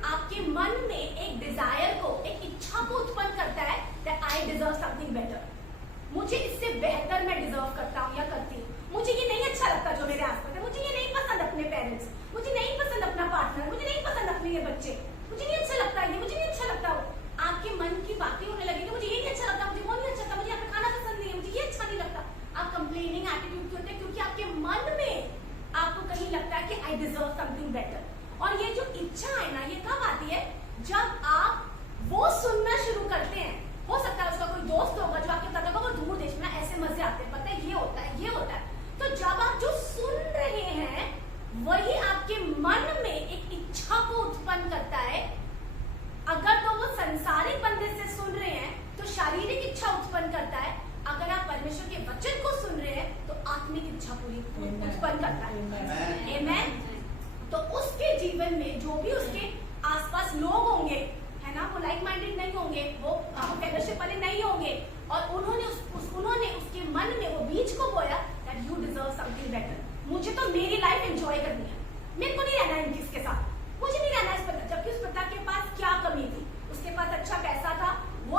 आपके मन में एक डिजायर को, एक इच्छा को उत्पन्न करता है that I deserve something better. मुझे इससे बेहतर मैं डिजर्व करता हूँ या करती हूँ। मुझे ये नहीं अच्छा लगता जो मेरे आसपास है, मुझे ये नहीं पसंद अपने पेरेंट्स, मुझे नहीं पसंद अपना पार्टनर, मुझे नहीं पसंद अपने ये बच्चे, मुझे नहीं अच्छा लगता ये, मुझे नहीं अच्छा लगता वो। आपके मन की बातें होने लगेगी, मुझे ये नहीं अच्छा लगता, मुझे वो नहीं अच्छा लगता, मुझे यहाँ पे खाना पसंद नहीं है, मुझे ये अच्छा नहीं लगता। आप कंप्लेनिंग एटीट्यूड क्यों होते हैं? क्योंकि आपके मन में आपको कहीं लगता है कि आई डिजर्व समथिंग बेटर। और ये जो इच्छा है ना, ये कब आती है? जब आप वो सुनना शुरू करते हैं। हो सकता है उसका कोई दोस्त होगा जो आपके पता होगा वो दूर देश में ऐसे मजे आते हैं, पता है ये होता है, ये होता है। तो जब आप जो सुन रहे हैं वही आपके मन में एक इच्छा को उत्पन्न करता है। अगर तो वो संसारिक बंदे से सुन रहे हैं तो शारीरिक इच्छा उत्पन्न करता है, अगर आप परमेश्वर के वचन को सुन रहे हैं तो आत्मिक इच्छा पूरी उत्पन्न करता है। आमेन। तो उसके जीवन में जो भी उसके आसपास लोग होंगे, है ना, वो लाइक माइंडेड नहीं होंगे, वो फेलोशिप वाले नहीं होंगे, और उन्होंने उसके मन में वो बीज को बोया that you deserve something better. मुझे तो मेरी लाइफ एंजॉय करनी है, मेरे को नहीं रहना है किसके साथ, मुझे नहीं रहना है इस पिता। जबकि उस पिता के पास क्या कमी थी? उसके पास अच्छा पैसा था, वो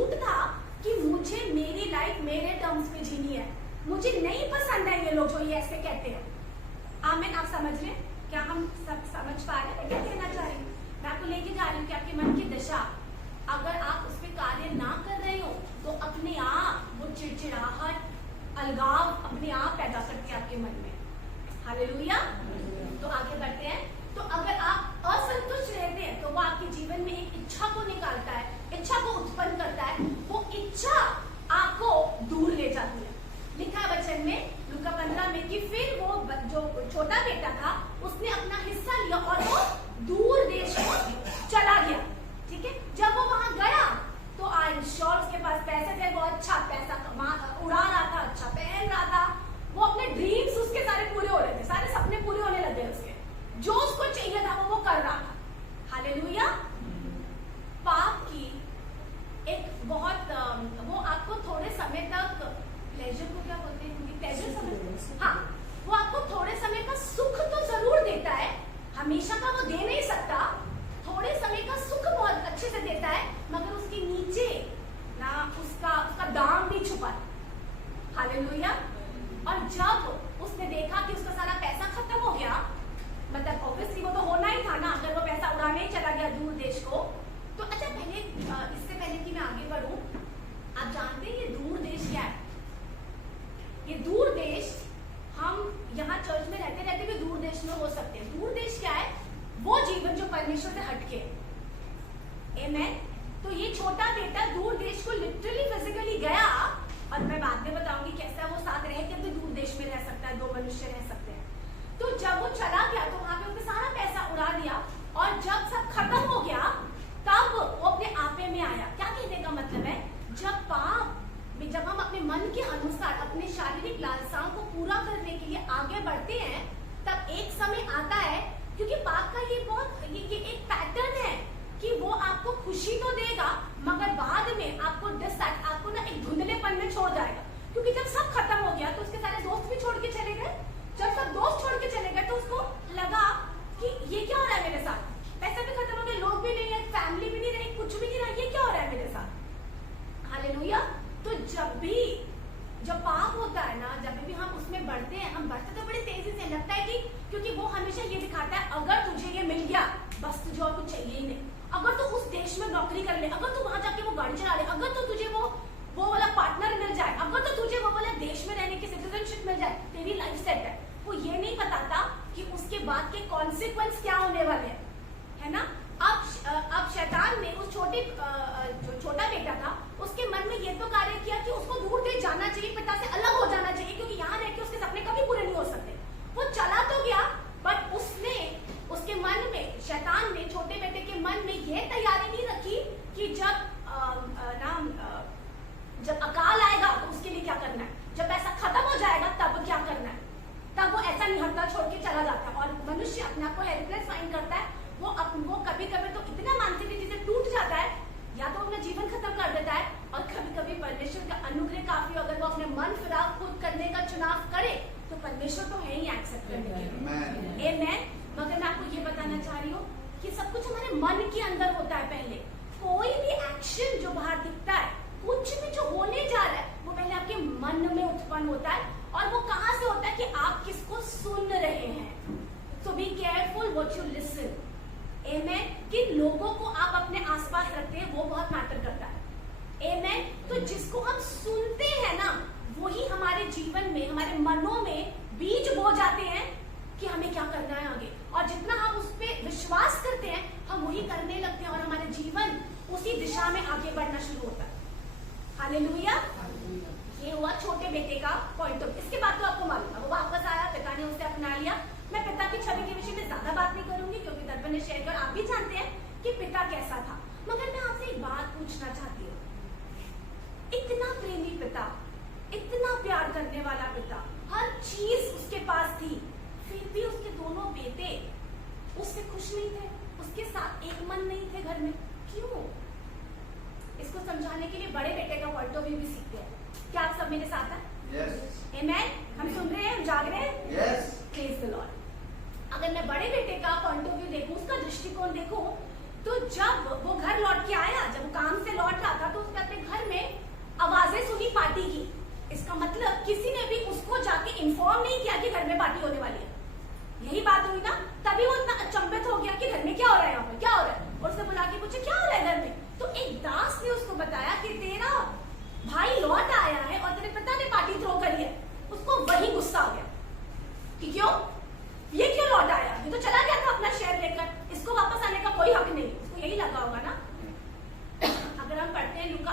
झूठ था कि मुझे मेरी लाइफ मेरे टर्म्स पे जीनी है, मुझे नहीं पसंद है ये लोग जो ये ऐसे कहते हैं। आमीन, आप समझ रहे हैं? क्या हम सब समझ पा रहे हैं क्या कहना चाह रही हूँ? मैं आपको लेके जा रही हूँ कि आपके मन की दशा, अगर आप उस पर कार्य ना कर रहे हो तो अपने आप वो चिड़चिड़ाहट, अलगाव अपने आप पैदा करती है आपके मन में। हालेलुया। तो आगे बढ़ते हैं। तो अगर आप असंतुष्ट रहते हैं तो वो आपके जीवन में एक इच्छा को निकालता है, इच्छा को उत्पन्न करता है, वो इच्छा आपको दूर ले जाती है। लिखा है वचन में लूका 15 में कि फिर वो जो छोटा बेटा था उसने अपना हिस्सा लिया और वो दूर देश चला गया। ठीक है, जब वो वहां गया तो आई एम श्योर उसके पास पैसे थे, वो अच्छा पैसा उड़ा रहा था, अच्छा पहन रहा था, वो अपने ड्रीम्स उसके सारे पूरे हो रहे थे, सारे सपने पूरे होने लगे उसके, जो उसको चाहिए था वो कर रहा था। हालेलुया। पाप की एक बहुत वो आपको थोड़े समय तक प्लेजर को क्या बोलते हैं, प्लेजर समझ, हाँ, वो आपको थोड़े समय का सुख तो जरूर देता है, हमेशा का वो दे नहीं सकता, थोड़े समय का सुख बहुत अच्छे से देता है, मगर उसके नीचे ना उसका दाम भी छुपा है। हालेलुया। और जब उसने देखा कि उसका सारा पैसा खत्म हो गया, मतलब ऑब्वियसली वो तो होना ही था ना, अगर वो पैसा उड़ाने ही चला गया दूर देश को, तो अच्छा पहले इससे पहले कि मैं आगे बढ़ूं, आप जानते हैं ये दूर देश क्या है? ये दूर देश, हम यहाँ चर्च में रहते रहते भी दूर देश में हो सकते हैं। दूर देश क्या है? वो जीवन जो परमेश्वर से हटके। आमीन। तो ये छोटा बेटा दूर देश को लिटरली फिजिकली गया, और मैं बाद में बताऊंगी कैसा वो साथ रह के भी दूर देश में रह सकता है, दो मनुष्य रह सकते हैं। तो जब वो चला गया तो वहां पे उसने सारा पैसा उड़ा दिया, और जब सब खत्म हो गया तब वो अपने आपे में आया। क्या कहने का मतलब है? जब हम अपने मन के अनुसार अपने शारीरिक लालसाओं को पूरा करने के लिए आगे बढ़ते हैं, तब एक समय आता है, क्योंकि पाप का ये एक पैटर्न है कि वो आपको खुशी तो देगा मगर बाद में आपको ना एक धुंधलेपन में छोड़ जाएगा। क्योंकि जब सब खत्म हो गया तो उसके सारे दोस्त भी छोड़ के चले गए। जब सब दोस्त छोड़ के चले गए तो उसको लगा कि ये क्या हो रहा है मेरे साथ, पैसा भी खत्म हो गया, लोग भी नहीं है, फैमिली भी नहीं रही, कुछ भी नहीं रहा, ये क्या हो रहा है मेरे साथ। हालेलुया। तो जब पाप होता है ना, जब भी हम उसमें बढ़ते हैं, हम बढ़ते तो बड़ी तेजी से, लगता है कि क्योंकि वो हमेशा ये दिखाता है अगर तुझे ये मिल गया बस तुझे और कुछ चाहिए ही नहीं, अगर तू उस देश में नौकरी कर ले, अगर तू वहां जाके वो गाड़ी चला ले, अगर तो तुझे वो वाला पार्टनर मिल जाए, अगर तो तुझे वो वाला देश में रहने की सिटीजनशिप मिल जाए, तेरी लाइफ सेट है। वो ये नहीं बताता कि उसके बाद के कॉन्सिक्वेंस क्या होने वाले हैं, है ना। अब शैतान ने उस जो छोटा बेटा था उसके मन में ये तो कार्य किया कि उसको दूर देश जाना चाहिए, पिता से अलग हो जाना चाहिए, क्योंकि यहाँ रह के उसके सपने कभी पूरे नहीं हो सकते। वो चला तो गया, बट उसके मन में, शैतान ने छोटे बेटे के मन में ये तैयारी नहीं रखी कि जब अकाल आएगा तो उसके लिए क्या करना है, जब पैसा खत्म हो जाएगा तब क्या करना है। तब वो ऐसा निहत्था छोड़ के चला जाता है, और मनुष्य अपने आप को हेल्पलेस फाइंड करता है। वो कभी कभी तो इतना मानसिक रीति से टूट जाता है, या तो अपना जीवन खत्म कर देता है, और कभी कभी परमेश्वर का अनुग्रह काफी, अगर वो अपने मन फिराव खुद करने का चुनाव करे तो परमेश्वर तो है ही एक्सेप्ट करने के लिए। आमीन। मगर मैं आपको ये बताना चाह रही हूँ कि सब कुछ हमारे मन के अंदर होता है। पहले कोई भी एक्शन जो बाहर दिखता है, कुछ भी जो होने जा रहा है, वो पहले आपके मन में उत्पन्न होता है। और वो कहाँ से होता है कि आप किसको सुन रहे हैं। So be careful what you listen. आमीन। किन लोगों को आप अपने आसपास रखते हैं वो बहुत मैटर करता है। आमीन। तो जिसको हम सुनते हैं ना, वही हमारे जीवन में, हमारे मनों में बीज बो जाते हैं कि हमें क्या करना है आगे, और जितना हम उस पर विश्वास करते हैं हम वही करने लगते हैं, और हमारे जीवन उसी दिशा में आगे बढ़ना शुरू होता है। हालेलुया। ये हुआ छोटे बेटे का पॉइंट ऑफ। इसके बाद तो आपको मालूम है, वो वापस आया, पिता ने उसे अपना लिया। मैं पिता की छवि के विषय में ज्यादा बात नहीं करूंगी, क्योंकि दर्पण ने शेयर कर, आप भी जानते हैं कि पिता कैसा था। मगर मैं आपसे एक बात पूछना चाहती हूँ, इतना प्रेमी पिता, इतना प्यार करने वाला पिता, हर चीज उसके पास थी, फिर भी उसके दोनों बेटे उससे खुश नहीं थे, उसके साथ एक मन नहीं थे घर में। क्यों? इसको समझाने के लिए बड़े बेटे का पॉइंट ऑफ व्यू भी सीखते हैं। क्या आप सब मेरे साथ हैं? Yes. Amen? हम सुन रहे हैं, हम जाग रहे हैं? Yes. Praise the Lord. अगर मैं बड़े बेटे का पॉइंट ऑफ व्यू देखूं, उसका दृष्टिकोण देखूं, तो जब वो घर लौट के आया, जब वो काम से लौट रहा था, तो उसने अपने घर में आवाजें सुनी पार्टी की। इसका मतलब किसी ने भी उसको जाके इन्फॉर्म नहीं किया कि घर में पार्टी होने वाली है। यही बात हुई ना, तभी वो इतना अचंभित हो गया कि घर में क्या हो रहा है, यहाँ पर क्या हो रहा है, और उसने बुला के पूछा क्या हो रहा है घर में। तो एक दास ने उसको बताया कि तेरा भाई लौट आया है और तेरे पिता ने पार्टी थ्रो करी है। उसको वही गुस्सा हो गया कि क्यों, ये क्यों लौट आया, ये तो चला गया था अपना शेयर लेकर, इसको वापस आने का कोई हक नहीं। उसको यही लगा होगा ना। अगर हम पढ़ते हैं लूका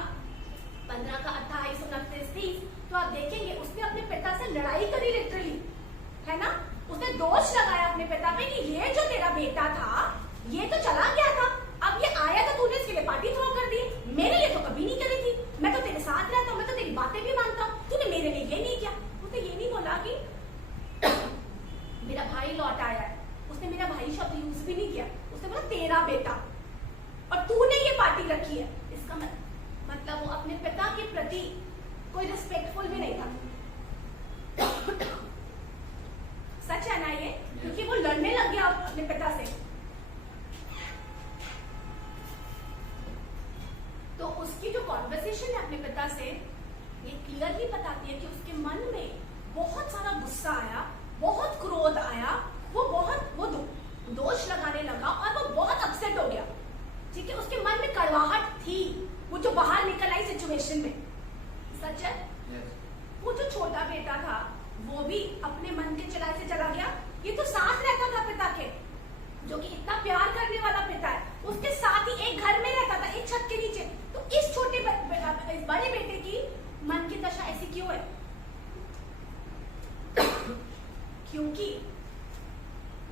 15 का 28, 29, 30, तो आप देखेंगे उसने अपने पिता से लड़ाई करी लिटरली, है ना। उसने दोष लगाया अपने पिता पे कि ये जो तेरा बेटा था ये तो चला गया था, अब ये आया तो तूने इसके लिए पार्टी थ्रो कर दी, मेरे लिए तो कभी नहीं करी थी, मैं तो तेरे साथ रहता हूँ, मैं तो तेरी बातें भी मानता हूँ, तूने मेरे लिए ये नहीं किया। उसने ये नहीं बोला कि मेरा भाई लौट आया है, उसने मेरा भाई शब्द यूज भी नहीं किया, उसने बोला तेरा बेटा और तूने ये पार्टी रखी है। इसका मतलब वो अपने पिता के प्रति कोई रिस्पेक्टफुल भी नहीं था। सच है ना ये, क्योंकि वो लड़ने लग गया अपने पिता से। तो उसकी जो कॉन्वर्सेशन है अपने पिता से, ये क्लियरली बताती है कि उसके मन में बहुत सारा गुस्सा आया, बहुत क्रोध आया, वो दोष लगाने लगा और वो बहुत अपसेट हो गया। ठीक है, उसके मन में कड़वाहट थी, वो जो बाहर निकल आई सिचुएशन में। सच है। वो जो छोटा बेटा था वो भी अपने मन के चलाए से चला गया। ये तो साथ रहता था पिता के, जो कि इतना प्यार करने वाला पिता है, उसके साथ ही एक घर में रहता था, एक छत के नीचे। तो इस छोटे इस बड़े बेटे की मन की दशा ऐसी क्यों है? क्योंकि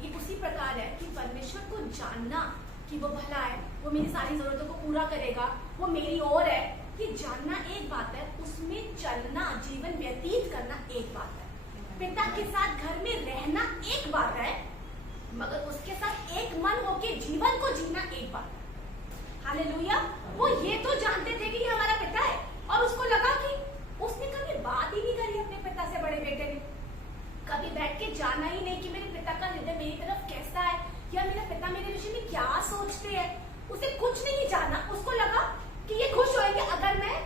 ये उसी प्रकार है कि परमेश्वर को जानना कि वो भला है, वो मेरी सारी जरूरतों को पूरा करेगा, वो मेरी ओर है, ये जानना एक बात है, उसमें चलना, जीवन व्यतीत करना एक बात है। पिता के साथ घर में रहना एक बात है, मगर उसके साथ एक मन होके जीवन को जीना एक बात है। हालेलुया। वो ये तो जानते थे कि ये हमारा पिता है, और उसको लगा कि उसने कभी बात ही नहीं करी अपने पिता से, बड़े बेटे ने कभी बैठ के जाना ही नहीं कि मेरे पिता का हृदय मेरी तरफ कैसा है, या मेरा पिता मेरे विषय में क्या सोचते हैं। उसे कुछ नहीं जाना। उसको लगा कि ये खुश होंगे अगर मैं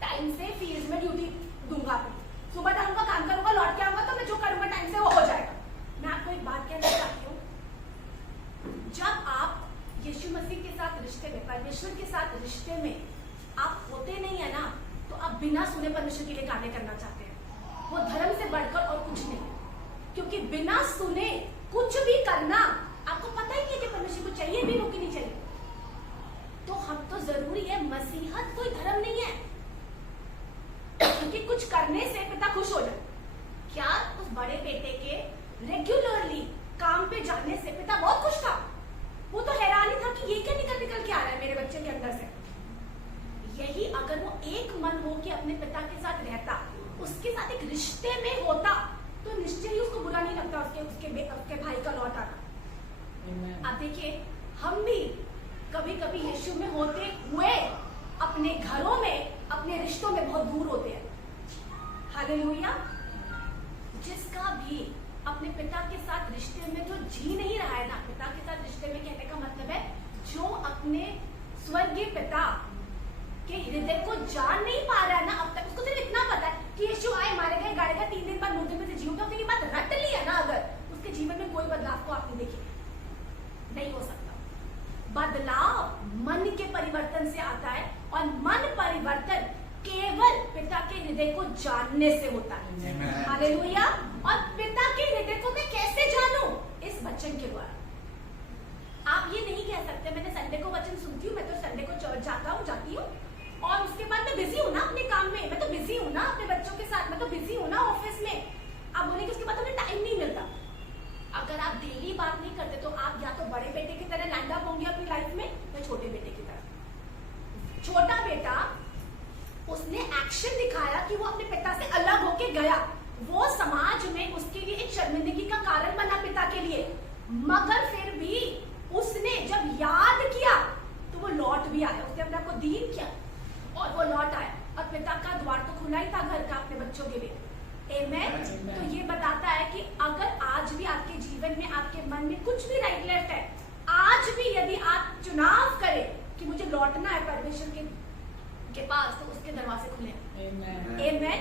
टाइम से फील्ड में ड्यूटी दूंगा, सुबह तक उनका काम करूंगा, लौट के आऊंगा तो मैं जो करूंगा टाइम से वो हो जाएगा। मैं आपको एक बात कहना चाहती हूँ, जब आप यीशु मसीह के साथ रिश्ते में, परमेश्वर के साथ रिश्ते में आप होते नहीं है ना, तो आप बिना सुने परमेश्वर के लिए कार्य करना चाहते हैं। वो धर्म से बढ़कर और कुछ नहीं, क्योंकि बिना सुने कुछ भी करना आपको पता ही नहीं है कि परमेश्वर को चाहिए भी हो कि नहीं चाहिए। तो हम तो जरूरी है, मसीहत कोई धर्म नहीं है कि कुछ करने से पिता खुश हो जाए। क्या उस बड़े बेटे के रेगुलरली काम पे जाने से पिता बहुत खुश था? वो तो हैरान ही था कि ये क्या निकल के आ रहा है मेरे बच्चे के अंदर से। यही अगर वो एक मन हो के अपने पिता के साथ रहता, उसके साथ एक रिश्ते में होता, तो निश्चय ही उसको बुरा नहीं लगता उसके भाई का लौट आना। अब देखिए, हम भी कभी कभी यीशु में होते हुए अपने घरों में, अपने रिश्तों में बहुत दूर होते हैं। हालेलुया। जिसका भी अपने पिता के साथ रिश्ते में जो जी नहीं रहा है ना, पिता के साथ रिश्ते में कहने का मतलब है जो अपने स्वर्गीय पिता के हृदय को जान नहीं पा रहा है ना अब तक, उसको सिर्फ इतना पता है कि यीशु आए, मारे गए, गाड़े गए, 3 दिन बाद मुर्दे में से जी उठा, उसने बात रट ली है ना, अगर उसके जीवन में कोई बदलाव को आपने देखी नहीं हो सकता। बदलाव मन के परिवर्तन से आता है, और मन परिवर्तन केवल पिता के हृदय को जानने से होता है। हालेलुया। और पिता के हृदय को मैं कैसे जानूं? इस वचन के द्वारा। आप ये नहीं कह सकते मैंने संडे को वचन सुनती हूँ, मैं तो संडे को चर्च जाती हूँ और उसके बाद मैं बिजी हूँ ना अपने काम में, मैं तो बिजी हूँ ना अपने बच्चों के साथ, मैं तो बिजी हूँ ना ऑफिस में। आप बोले कि उसके बाद हमें टाइम नहीं मिलता। अगर आप डेली बात नहीं करते तो आप या तो बड़े बेटे की तरह लैंड अप होंगे अपनी लाइफ में, या छोटे बेटे की तरह। छोटा बेटा, उसने एक्शन दिखाया कि वो अपने पिता से अलग होके गया, वो समाज में उसके लिए एक शर्मिंदगी का कारण बना पिता के लिए, मगर फिर भी उसने जब याद किया तो वो लौट भी आया, उसने अपने आप को दीन किया और वो लौट आया, और पिता का द्वार तो खुला ही था घर का अपने बच्चों के लिए। आमेन। तो ये बताता है कि अगर आज भी आपके जीवन में, आपके मन में कुछ भी राइट लेफ्ट है, आज भी यदि आप चुनाव करें कि मुझे लौटना है परमेश्वर के पास, तो उसके दरवाजे खुले। आमेन।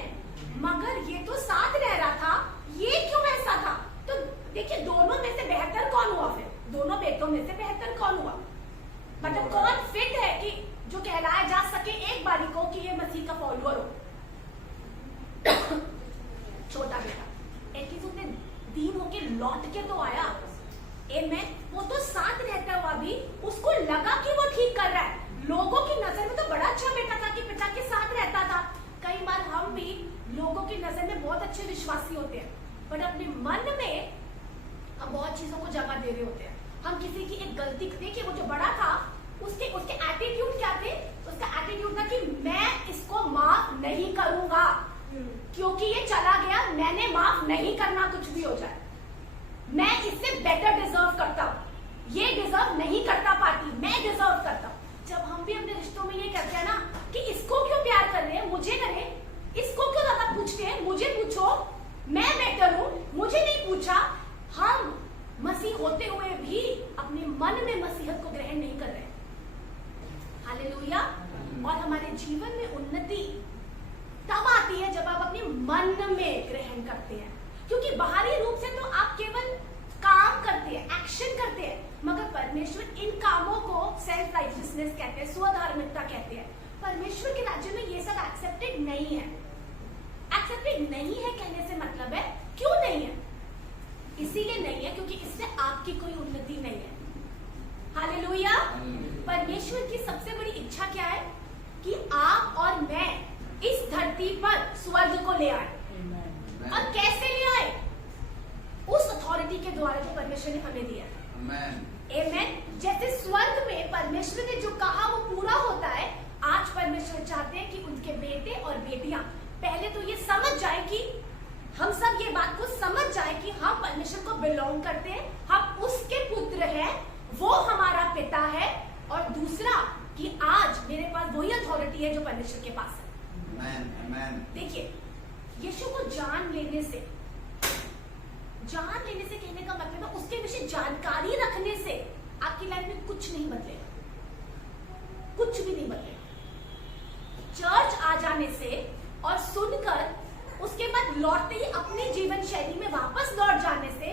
मगर ये तो साथ रह रहा था, ये क्यों ऐसा था? तो देखिए, दोनों में से बेहतर कौन हुआ? फिर दोनों बेटों में से बेहतर कौन हुआ? मतलब कौन फिट है कि जो कहलाया जा सके एक बारी को कि ये मसीह का फॉलोअर हो? छोटा बेटा एटलीस्ट उसने दीन होके लौट के तो आया। आमेन। वो तो साथ रहता हुआ भी उसको लगा कि वो ठीक कर रहा है। लोगों की नजर में तो बड़ा अच्छा बेटा था कि पिता के साथ रहता था। कई बार हम भी लोगों की नजर में बहुत अच्छे विश्वासी होते हैं, पर अपने मन में हम बहुत चीजों को जगह दे रहे होते हैं। हम किसी की एक गलती, देखिए वो जो बड़ा था उसके एटीट्यूड क्या थे? उसका एटीट्यूड था कि मैं इसको माफ नहीं करूंगा, क्योंकि ये चला गया, मैंने माफ नहीं करना कुछ भी हो जाए। मैं इससे बेटर डिजर्व करता हूं, ये डिजर्व नहीं करता पाती, मैं डिजर्व करता हूं। जब हम भी अपने रिश्तों में ये करते हैं ना कि इसको क्यों प्यार कर रहे हैं, मुझे करें, इसको क्यों ज्यादा पूछते हैं, मुझे पूछो, मैं बेटर हूं, मुझे नहीं पूछा। हम मसीह होते हुए भी अपने मन में मसीहत को ग्रहण नहीं कर रहे। हालेलुया। और हमारे जीवन में उन्नति तब आती है जब आप अपने मन में ग्रहण करते हैं, क्योंकि बाहरी रूप से तो आप केवल काम करते हैं, एक्शन करते हैं, मगर परमेश्वर इन कामों को सेल्फ राइटियसनेस कहते हैं, स्वधार्मिकता कहते हैं। परमेश्वर के राज्य में ये सब एक्सेप्टेड नहीं है। एक्सेप्टेड नहीं है कहने से मतलब है, क्यों नहीं है? इसीलिए नहीं है क्योंकि इससे आपकी कोई उन्नति नहीं है। हालेलुया। परमेश्वर की सबसे बड़ी इच्छा क्या है? कि आप और मैं इस धरती पर स्वर्ग को ले आए। और कैसे ले आए? उस अथॉरिटी के द्वारा जो परमेश्वर ने हमें दिया है। आमेन। जैसे स्वर्ग में परमेश्वर ने जो कहा वो पूरा होता है, आज परमेश्वर चाहते हैं कि उनके बेटे और बेटियां पहले तो ये समझ जाए कि हम सब ये बात को समझ जाए कि हम परमेश्वर को बिलोंग करते हैं, हम उसके पुत्र हैं, वो हमारा पिता है। और दूसरा कि आज मेरे पास वही अथॉरिटी है जो परमेश्वर के पास है। देखिए, यीशु को जान लेने से कहने का मतलब है उसके विषय जानकारी रखने से आपकी लाइफ में कुछ नहीं बदलेगा, कुछ भी नहीं बदलेगा। चर्च आ जाने से और सुनकर उसके बाद लौटते ही अपने जीवन शैली में वापस लौट जाने से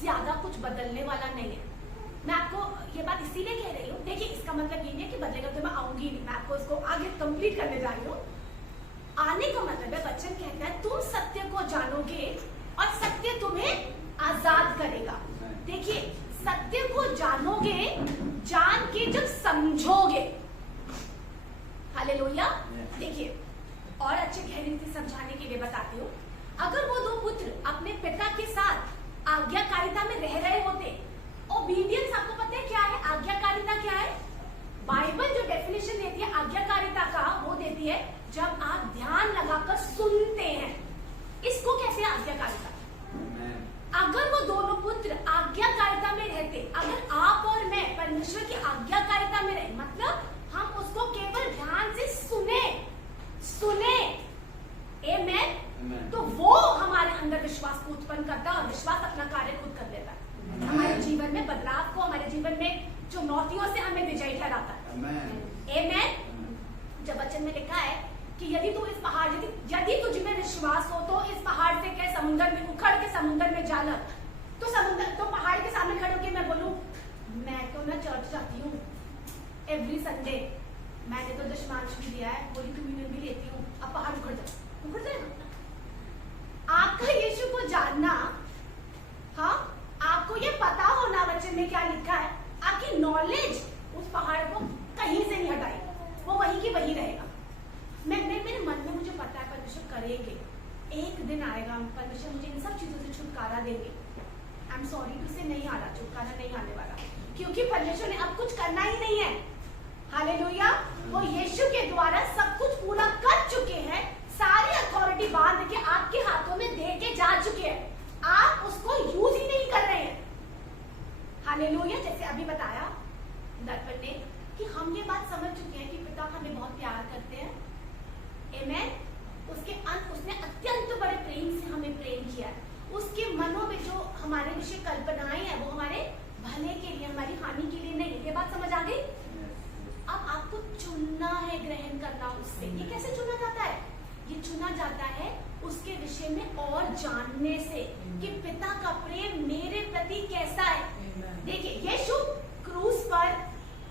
ज्यादा कुछ बदलने वाला नहीं है। मैं आपको ये बात इसीलिए कह रही हूँ। देखिए, इसका मतलब ये नहीं है कि बदलेगा तो मैं आऊंगी नहीं, मैं आपको इसको आगे कंप्लीट करने जा रही हूँ। आने का मतलब है, वचन कहता है तुम सत्य को जानोगे और सत्य तुम्हें आजाद करेगा। देखिए, सत्य को जानोगे, जान के जब समझोगे। हालेलुया। देखिए, और अच्छे गहरे से समझाने के लिए बताती हूँ। अगर वो दो पुत्र अपने पिता के साथ आज्ञाकारिता में रह रहे होते, ओबीडियंस आपको पता है क्या है? आज्ञाकारिता क्या है? बाइबल जो डेफिनेशन देती है आज्ञाकारिता का, वो देती है जब आप ध्यान लगाकर सुनते हैं। इसको कैसे आज्ञाकारिता? अगर वो दोनों पुत्र आज्ञाकारिता में रहते, अगर आप और मैं परमेश्वर की आज्ञाकारिता में रहे, मतलब हम उसको केवल ध्यान से सुने। आमेन। तो वो हमारे अंदर विश्वास को उत्पन्न करता है और विश्वास अपना कार्य खुद कर लेता है। हमारे जीवन में बदलाव को, हमारे जीवन में चुनौतियों से हमें विजयी ठहराता है। आमेन। जब वचन में लिखा है कि यदि तू इस पहाड़, यदि तुझ में विश्वास हो तो इस पहाड़ से कह समुद्र में उखड़ के समुद्र में जा लग, तो पहाड़ के सामने खड़े होकर मैं बोलूं, मैं तो ना चर्च जाती हूँ एवरी संडे, मैंने तो दशमांश भी दिया है, होली कम्युनियन भी लेती हूँ, अब पहाड़ उखड़ जाएगा। आपका यीशु को जानना, हाँ, आपको ये पता होना वचन में क्या लिखा है, आपकी नॉलेज उस पहाड़ को कहीं से नहीं हटाएगी, वो वहीं की वहीं रहेगा। मेरे मन में मुझे पता है परमेश्वर करेंगे, एक दिन आएगा परमेश्वर मुझे इन सब चीजों से छुटकारा देंगे। आई एम सॉरी टू से नहीं आ रहा, छुटकारा नहीं आने वाला, क्योंकि परमेश्वर ने अब कुछ करना ही नहीं है। हालेलुया। वो यीशु के द्वारा सब कुछ पूरा कर चुके हैं, सारी अथॉरिटी बांध के आपके हाथों में दे के जा चुके हैं, आप उसको यूज ही नहीं कर रहे हैं। हालेलुया। जैसे अभी बताया दर्पण ने कि हम ये बात समझ चुके हैं कि पिता हमें बहुत प्यार करते हैं। आमेन। उसने अत्यंत बड़े प्रेम से हमें प्रेम किया है। उसके मनों में जो हमारे विषय कल्पनाएं हैं वो हमारे भले के लिए, हमारी हानि के लिए नहीं। ये बात समझ आ गई? अब आपको चुनना है, ग्रहण करना उससे। ये कैसे चुना जाता है? ये चुना जाता है उसके विषय में और जानने से कि पिता का प्रेम मेरे प्रति कैसा है। देखिए, यीशु क्रूस पर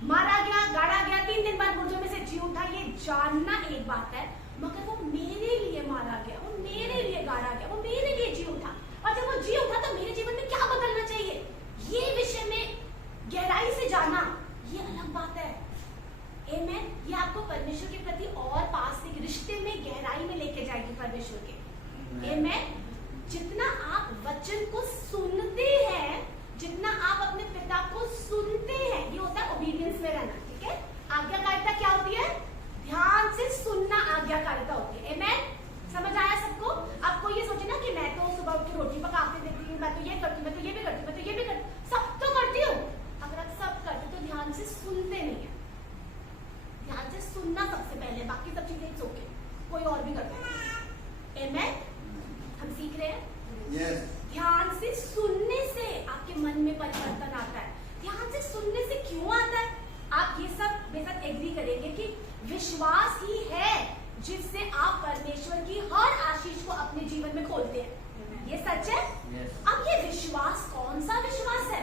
मारा गया, गाड़ा गया, 3 दिन बाद मुर्दों में से जी उठा, ये जानना एक बात है, मगर वो मेरे लिए मारा गया, वो मेरे लिए गाड़ा गया, वो मेरे लिए जी उठा, और जब वो जी उठा तो मेरे जीवन में क्या बदलना चाहिए, ये विषय में गहराई से जाना, ये अलग बात है। आमेन। ये आपको परमेश्वर के प्रति और पास एक रिश्ते में गहराई में लेके जाएगी परमेश्वर के। आमेन। जितना आप वचन को सुनते हैं, जितना आप अपने पिता को सुनते हैं, ये होता है ओबीडियंस में रहना। ठीक है, आज्ञाकारिता क्या होती है? ध्यान से सुनना आज्ञाकारिता होती है। आमेन। समझ आया सबको? आपको ये सोचे ना कि मैं तो सुबह उठ के रोटी पकाते देती हूँ, मैं तो ये करती हूँ, मैं तो ये भी करती हूँ, मैं तो ये भी करती हूँ, सब तो करती हूँ। अगर आप सब करते तो ध्यान से सुनते नहीं है। ध्यान से सुनना सबसे पहले, बाकी सब चीजें इट्स ओके, कोई और भी करता है। आमेन। हम सीख रहे हैं। Yes. ध्यान से सुनने से आपके मन में परिवर्तन आता है। ध्यान से सुनने से क्यों आता है? आप ये सब मेरे साथ एग्री करेंगे कि विश्वास ही है जिससे आप परमेश्वर की हर आशीष को अपने जीवन में खोलते हैं। ये सच है। Yes. अब ये विश्वास कौन सा विश्वास है?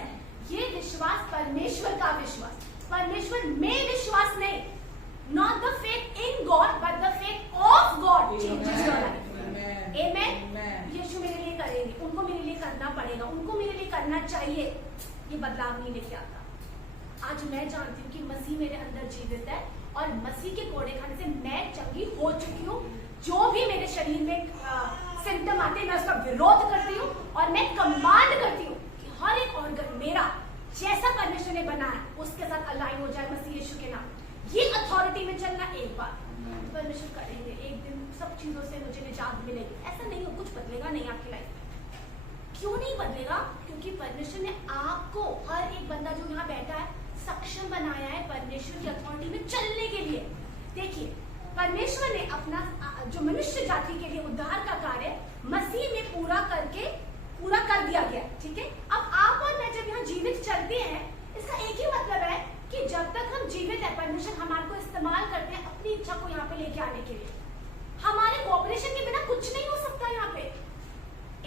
ये विश्वास परमेश्वर का विश्वास, परमेश्वर में विश्वास नहीं। Not the faith in God, but the faith of God changes your life. Amen. यीशु मेरे लिए करेंगे, उनको मेरे लिए करना पड़ेगा, उनको मेरे लिए करना चाहिए, ये बदलाव नहीं लेके आता। आज मैं जानती हूँ कि मसीह मेरे अंदर जीवित है और मसीह के कोड़े खाने से मैं चंगी हो चुकी हूँ। जो भी मेरे शरीर में सिम्टम आते हैं, मैं उसका विरोध करती हूँ और मैं कमांड करती हूँ कि हर एक ऑर्गन मेरा जैसा परमेश्वर ने बनाया उसके साथ अलाइन हो जाए मसीह यीशु के नाम। ये अथॉरिटी में चलना एक बात, परमेश्वर करेंगे, एक दिन सब चीजों से मुझे निजात मिलेगी। ऐसा नहीं हो, कुछ बदलेगा नहीं आपकी लाइफ में। क्यों नहीं बदलेगा? क्योंकि परमेश्वर ने आपको, हर एक बंदा जो यहाँ बैठा है, सक्षम बनाया है परमेश्वर की अथॉरिटी में चलने के लिए। देखिए, परमेश्वर ने अपना जो मनुष्य जाति के लिए उद्धार का कार्य मसीह में पूरा कर दिया गया। ठीक है, अब आप और मैं जब यहाँ जीवित चलते हैं, इसका एक ही मतलब है कि जब तक हम जीवित है, परमेश्वर हमारे को इस्तेमाल करते हैं अपनी इच्छा को यहाँ पे लेके आने के लिए। हमारे कोऑपरेशन के बिना कुछ नहीं हो सकता यहाँ पे।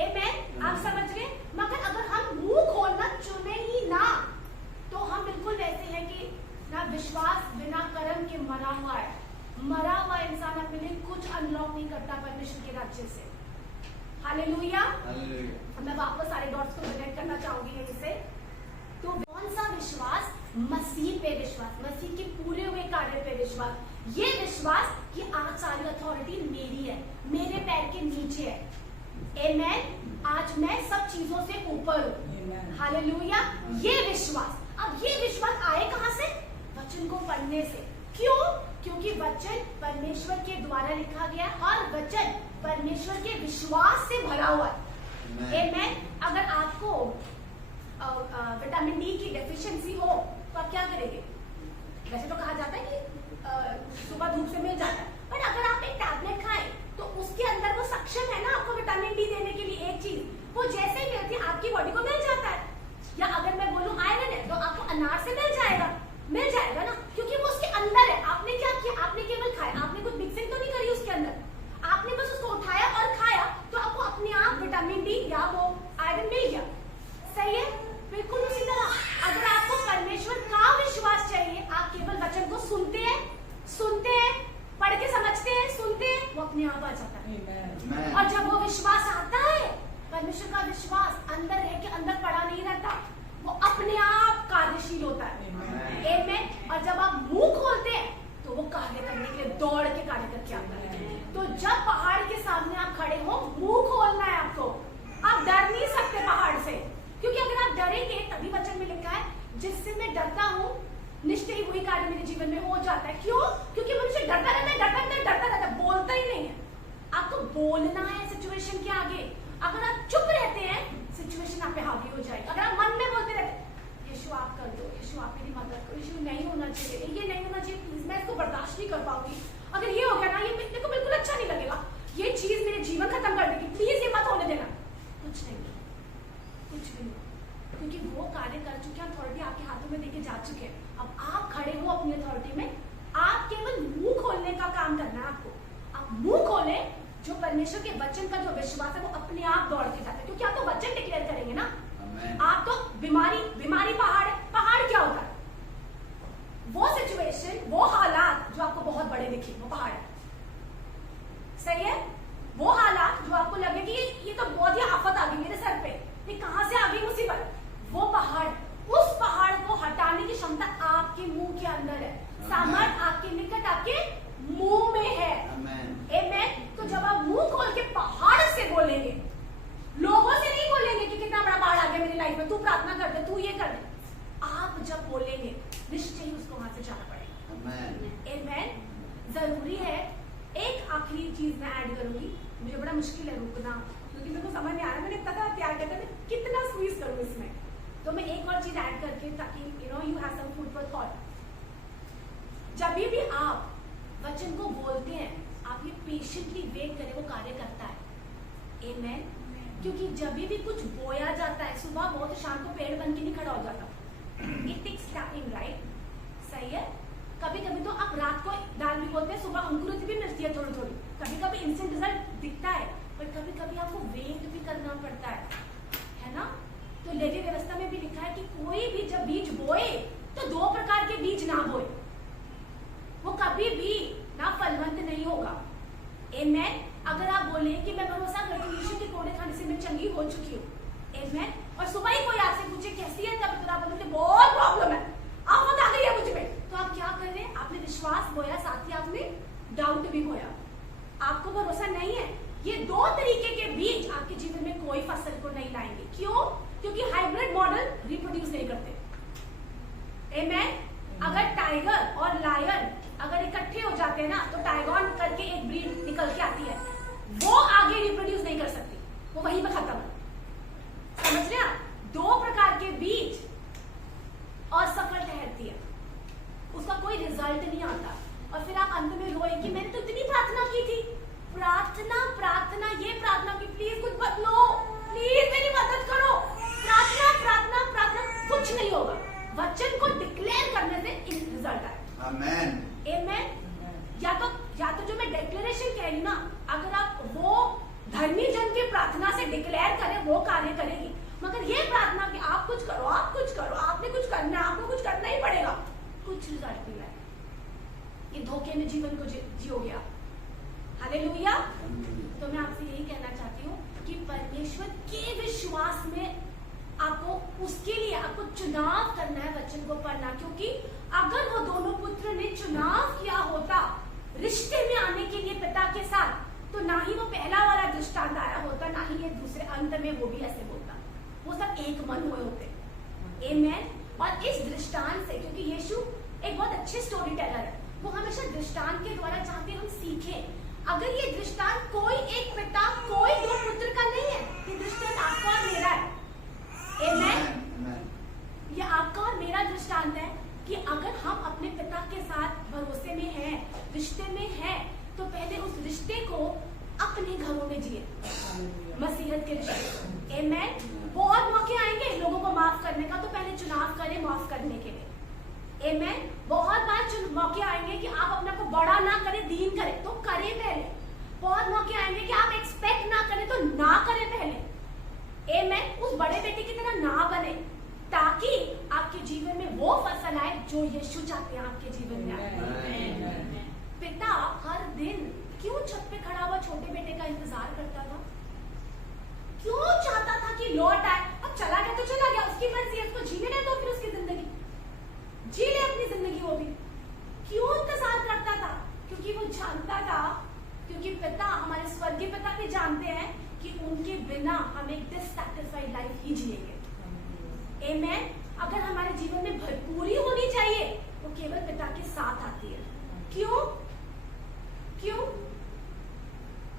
आमेन। आप समझ गए? मगर अगर हम मुंह खोलना चुने ही ना, तो हम बिल्कुल वैसे हैं कि ना विश्वास बिना कर्म के मरा हुआ है। मरा हुआ इंसान अपने लिए कुछ अनलॉक नहीं करता परमेश्वर के राज्य से। हालेलुया। मैं वापस सारे डॉट्स को कनेक्ट करना चाहूंगी यहीं से। तो कौन सा विश्वास? मसीह पे विश्वास, मसीह के पूरे हुए कार्य पे विश्वास। ये विश्वास कि आज सारी अथॉरिटी मेरी है, मेरे पैर के नीचे है। आमेन। आज मैं सब चीजों से ऊपर हूँ। हालेलुया। ये विश्वास, अब ये विश्वास आए कहाँ से? वचन को पढ़ने से। क्यों? क्योंकि वचन परमेश्वर के द्वारा लिखा गया, हर वचन परमेश्वर के विश्वास से भरा हुआ है। आमेन। अगर आपको विटामिन डी की डेफिशिएंसी हो तो आप क्या करेंगे? वैसे तो कहा जाता है कि सुबह धूप से मिल जाता है, पर अगर आप एक टैबलेट खाएं तो उसके अंदर वो सक्षम है ना आपको विटामिन डी देने के लिए। एक चीज वो जैसे ही मिलती है आपकी बॉडी को मिल जाता है। या अगर मैं बोलूं आयरन है तो आपको अनार से मिल जाएगा ना, क्योंकि वो उसके अंदर है। आपने क्या किया? आपने केवल खाया, आपने कुछ मिक्सिंग तो नहीं करी उसके अंदर, आपने बस उसको उठाया और खाया, तो आपको अपने आप विटामिन डी या वो आयरन मिल गया। सही है? बिल्कुल उसी तरह अगर आपको परमेश्वर का विश्वास चाहिए, आप केवल वचन को सुनते हैं, पढ़ के समझते हैं, सुनते हैं, वो अपने आप आ जाता है। और जब वो विश्वास आता है, परमेश्वर का विश्वास अंदर रह के अंदर पड़ा नहीं रहता, वो अपने आप कार्यशील होता है। आमेन। और जब आप मुंह खोलते हैं तो वो कार्य करने के लिए दौड़ के कार्य करके आता है। तो जब पहाड़ के सामने आप खड़े हो, मुंह खोलना है आपको। आप डर नहीं सकते पहाड़ से, क्योंकि अगर आप डरेंगे, तभी वचन में लिखा है जिससे मैं डरता हूँ निश्चय ही वही कार्य मेरे जीवन में हो जाता है। क्यों? क्योंकि मनुष्य डरता रहता, बोलता ही नहीं है। आपको बोलना है सिचुएशन के आगे। अगर आप चुप रहते हैं, सिचुएशन आप पे हावी हो जाएगी। अगर आप मन में बोलते रहते, यीशु आप कर दो, यीशु आप मेरी मदद करो, यीशु नहीं होना चाहिए, ये नहीं होना चाहिए, प्लीज, मैं इसको बर्दाश्त नहीं कर पाऊंगी, अगर ये हो गया ना, ये मेरे को बिल्कुल अच्छा नहीं लगेगा, ये चीज मेरे जीवन खत्म कर देगी, प्लीज ये मत होने देना। कुछ नहीं, कुछ भी नहीं, क्योंकि वो कार्य कर चुके हैं अथॉरिटी मुंह खोले, जो परमेश्वर के वचन का जो विश्वास है वो अपने आप दौड़ के जाता है, क्योंकि आप तो वचन डिक्लेयर करेंगे ना। आप तो बीमारी पहाड़ है, पहाड़ क्या होता है? वो सिचुएशन, वो हालात जो आपको बहुत बड़े दिखे, वो पहाड़ है। सही है? वो हालात जो आपको लगे कि ये तो बहुत ही आफत आ गई मेरे सर पे, ये कहां से आ गई मुसीबत, वो पहाड़, उस पहाड़ को हटाने की क्षमता आपके मुंह के अंदर है। सामर्थ आपके निकट, आपके मुंह में है। आमेन। तो जब आप मुंह खोल के पहाड़ से बोलेंगे, लोगों से नहीं बोलेंगे कि कितना बड़ा पहाड़ आ गया मेरी लाइफ में, तू प्रार्थना कर दे, तू ये कर दे। आप जब बोलेंगे निश्चय ही उसको वहां से जाना पड़ेगा। आमेन। जरूरी है। एक आखिरी चीज मैं ऐड करूंगी, मुझे बड़ा मुश्किल है रुकना, क्योंकि मेरे को समझ में आ रहा है, मैंने पता तैयार करता मैं कितना स्क्वीज करूं इसमें। तो मैं एक और चीज ऐड करके, ताकि you have some food for thought. जब भी आप वचन को बोलते हैं, आप ये पेशेंटली वेट करें, वो कार्य करता है। आमेन। क्योंकि जब भी कुछ बोया जाता है, सुबह बहुत शाम को पेड़ बन के नहीं खड़ा हो जाता, इट टेक्स टाइम, राइट? सही है। कभी कभी तो आप रात को दाल भिगोते हैं, सुबह अंकुरित भी मिलती है थोड़ी थोड़ी, कभी कभी इंस्टेंट रिजल्ट दिखता है, पर कभी कभी आपको वेट भी करना पड़ता है ना? तो लेवी व्यवस्था में भी लिखा है कि कोई भी जब बीज बोए तो 2 प्रकार के बीज ना बोए, वो कभी भी ना फलवंत नहीं होगा। आमेन। अगर आप बोले कि मैं भरोसा करती हूँ यीशु के कोड़े खाने से मैं चंगी हो चुकी हूँ, आमेन, और सुबह ही कोई आपसे पूछे कैसी है, तब आप बोलोगे बहुत प्रॉब्लम है, आफत आ गई है मुझ में, तो आप क्या कर रहे हैं? आपने विश्वास बोया, साथ ही आपने डाउट भी बोया। आपको भरोसा नहीं है। ये 2 तरीके के बीज आपके जीवन में कोई फसल को नहीं लाएंगे। क्यों? क्योंकि हाइब्रिड मॉडल रिप्रोड्यूस नहीं करते। आमेन। अगर टाइगर और लायन अगर इकट्ठे हो जाते हैं ना, तो टाइगॉन करके एक ब्रीड निकल के आती है, वो आगे रिप्रोड्यूस नहीं कर सकती, वो वहीं पर खत्म है। समझ रहे हैं? 2 प्रकार के बीज असफल ठहरती है, उसका कोई रिजल्ट नहीं आता, और फिर आप अंत में रोए कि मैंने तो इतनी प्रार्थना की थी, प्रार्थना ये प्रार्थना की, प्लीज कुछ बदलो, प्लीज मेरी मदद करो, प्रार्थना, कुछ नहीं होगा। वचन को डिक्लेयर करने से रिजल्ट आए। आमेन। या तो जो मैं डिक्लेरेशन कह रही हूँ ना, अगर आप वो धर्मी जन की प्रार्थना से डिक्लेयर करें, वो कार्य करेगी। मगर ये प्रार्थना कि आप कुछ करो, आपने कुछ करना है, आपको कुछ करना ही पड़ेगा, कुछ रिजल्ट नहीं आए। ये धोखे में जीवन को जियोगे आप। हालेलुया। तो मैं आपसे यही कहना चाहती हूँ कि परमेश्वर के विश्वास में आपको, उसके लिए आपको चुनाव करना है वचन को पढ़ना, क्योंकि अगर वो दोनों पुत्र ने चुनाव किया होता रिश्ते में आने के लिए पिता के साथ, तो ना ही वो पहला वाला दृष्टांत आया होता, ना ही ये दूसरे अंत में वो भी ऐसे बोलता, वो सब एक मन हुए होते। आमेन। और इस दृष्टांत से, क्योंकि यीशु एक बहुत अच्छे स्टोरी टेलर है, वो हमेशा दृष्टांत के द्वारा चाहते हम सीखें। अगर ये दृष्टांत कोई एक पिता, कोई 2 पुत्र का नहीं है, ये दृष्टांत आपका और मेरा है। आमेन। ये आपका और मेरा दृष्टांत है कि अगर हम अपने पिता के साथ भरोसे में हैं, रिश्ते में हैं, तो पहले उस रिश्ते को अपने घरों में जिए, मसीहत के रिश्ते। आमेन। बहुत मौके आएंगे लोगों को माफ करने का, तो पहले चुनाव करें माफ करने के लिए। आमेन। बहुत बार मौके आएंगे कि आप अपने को बड़ा ना करें, दीन करें, तो करें पहले। बहुत मौके आएंगे कि आप एक्सपेक्ट ना करें, तो ना करें पहले। आमेन। उस बड़े बेटे की तरह ना बने, ताकि आपके जीवन में वो फसल आए जो यीशु चाहते हैं आपके जीवन में आए। पिता हर दिन क्यों छत पे खड़ा हुआ छोटे बेटे का इंतजार करता था? क्यों चाहता था कि लौट आए? अब चला गया तो चला गया, उसकी मर्जी है, उसको जीने दे, तो फिर उसकी जिंदगी जी ले, अपनी जिंदगी वो भी। क्यों इंतजार करता था? क्योंकि वो जानता था, क्योंकि पिता, हमारे स्वर्गीय पिता भी जानते हैं कि उनके बिना हम एक डिससैटिस्फाइड लाइफ ही जिएंगे। आमेन। अगर हमारे जीवन में भरपूरी होनी चाहिए, वो केवल पिता के साथ आती है। क्यों?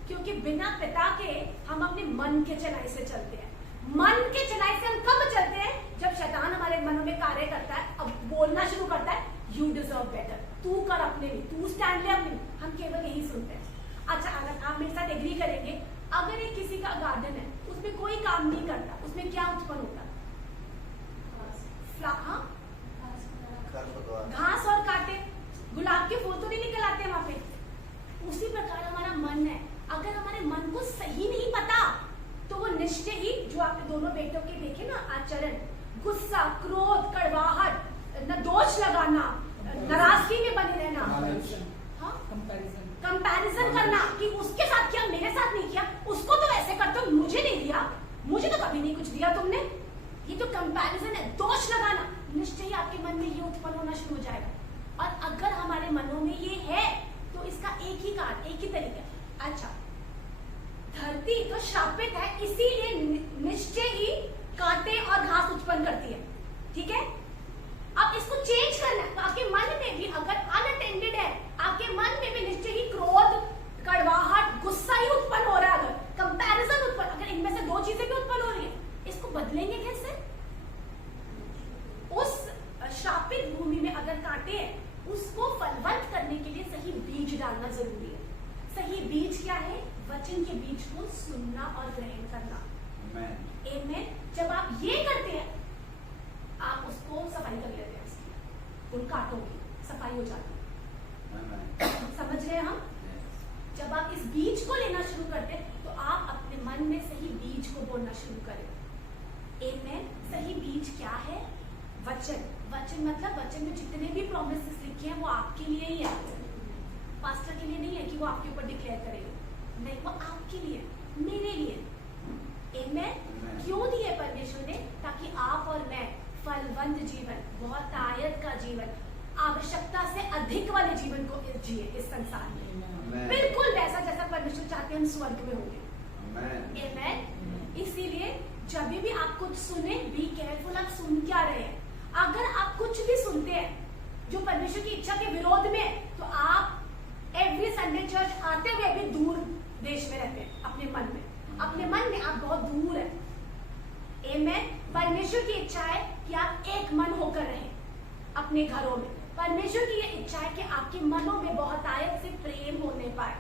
क्योंकि बिना पिता के हम अपने मन के चलाई से चलते हैं। मन के चलाई से हम कब चलते हैं? जब शैतान हमारे मनों में कार्य करता है, अब बोलना शुरू करता है, यू डिजर्व बेटर, तू कर अपने लिए, तू स्टैंड ले अपने लिए। हम केवल यही सुनते हैं। अच्छा, अगर आप मेरे साथ एग्री करेंगे, अगर एक किसी का गार्डन है, उसमें कोई काम नहीं करता, उसमें क्या उत्पन्न होता है? घास और कांटे, गुलाब के फूल तो नहीं निकल आते वहां पे। उसी प्रकार हमारा मन दोनों बेटों के देखे ना आचरण, गुस्सा, क्रोध, कड़वाहट, न दोष लगाना, नाराजगी में बने रहना, हाँ, कंपैरिजन करना कि उसके साथ किया मेरे साथ नहीं किया, उसको तो ऐसे करते हो मुझे नहीं दिया, मुझे तो कभी नहीं कुछ दिया तुमने। ये जो कंपैरिजन है, दोष लगाना, निश्चय ही आपके मन में ये उत्पन्न होना शुरू हो जाएगा। और अगर हमारे मनों में ये है तो इसका एक ही कारण, एक ही तरीका। अच्छा, धरती तो श्रापित है, इसीलिए निश्चय ही कांटे और घास उत्पन्न करती है, ठीक है। अब इसको चेंज करना है, तो आपके मन में भी अगर अनअटेंडेड है, आपके मन में भी निश्चय ही क्रोध, कड़वाहट, गुस्सा ही उत्पन्न हो रहा है, अगर कंपैरिजन उत्पन्न, अगर इनमें से दो चीजें भी उत्पन्न हो रही है, इसको बदलेंगे कैसे? उस श्रापित भूमि में अगर कांटे हैं, उसको फलवंत करने के लिए सही बीज डालना जरूरी है। सही बीज क्या है? वचन के बीज को सुनना और ग्रहण करना। आमेन। जब आप ये करते हैं, आप उसको सफाई कर लेते हैं, उसकी, उन कांटों की सफाई हो जाती है। समझ रहे हैं हम? जब आप इस बीज को लेना शुरू करते हैं, तो आप अपने मन में सही बीज को बोलना शुरू करें। आमेन। सही बीज क्या है? वचन। वचन मतलब वचन में जितने भी प्रोमिसेस लिखे हैं वो आपके लिए ही है, पास्टर के लिए नहीं है कि वो आपके ऊपर डिक्लेयर करेगा, नहीं, वो आपके लिए, मेरे लिए। आमेन। क्यों दिए परमेश्वर ने? ताकि आप और मैं फलवंत जीवन, बहुतायत का जीवन, आवश्यकता से अधिक वाले जीवन को जिए इस संसार में, बिल्कुल वैसा जैसा परमेश्वर चाहते हैं हम स्वर्ग में होंगे। आमेन। इसीलिए जब भी आप कुछ सुने, बी केयरफुल, आप सुन क्या रहे हैं। अगर आप कुछ भी सुनते हैं जो परमेश्वर की इच्छा के विरोध में, तो आप एवरी संडे चर्च आते हुए भी दूर देश में रहते हैं, अपने मन में, अपने मन में आप बहुत दूर है। आमेन। परमेश्वर की इच्छा है कि आप एक मन होकर रहें अपने घरों में। परमेश्वर की ये इच्छा है कि आपके मनों में बहुतायत से प्रेम होने पाए।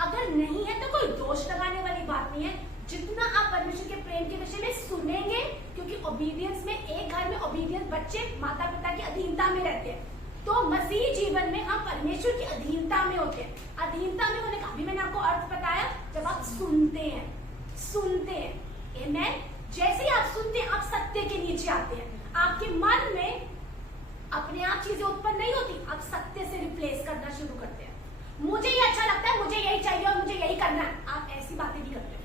अगर नहीं है तो कोई दोष लगाने वाली बात नहीं है। जितना आप परमेश्वर के प्रेम के विषय में सुनेंगे, क्योंकि ओबीडियंस में, एक घर में ओबीडियंस बच्चे माता पिता की अधीनता में रहते हैं, तो मसीह जीवन में हम परमेश्वर की अधीनता में होते हैं। अधीनता में होने का अभी मैंने आपको अर्थ बताया, जब आप सुनते हैं। आमेन। जैसे ही आप सुनते हैं, आप सत्य के नीचे आते हैं। आपके मन में अपने आप चीजें उत्पन्न नहीं होती, आप सत्य से रिप्लेस करना शुरू करते हैं। मुझे ये अच्छा लगता है, मुझे यही चाहिए और मुझे यही करना है, आप ऐसी बातें नहीं करते।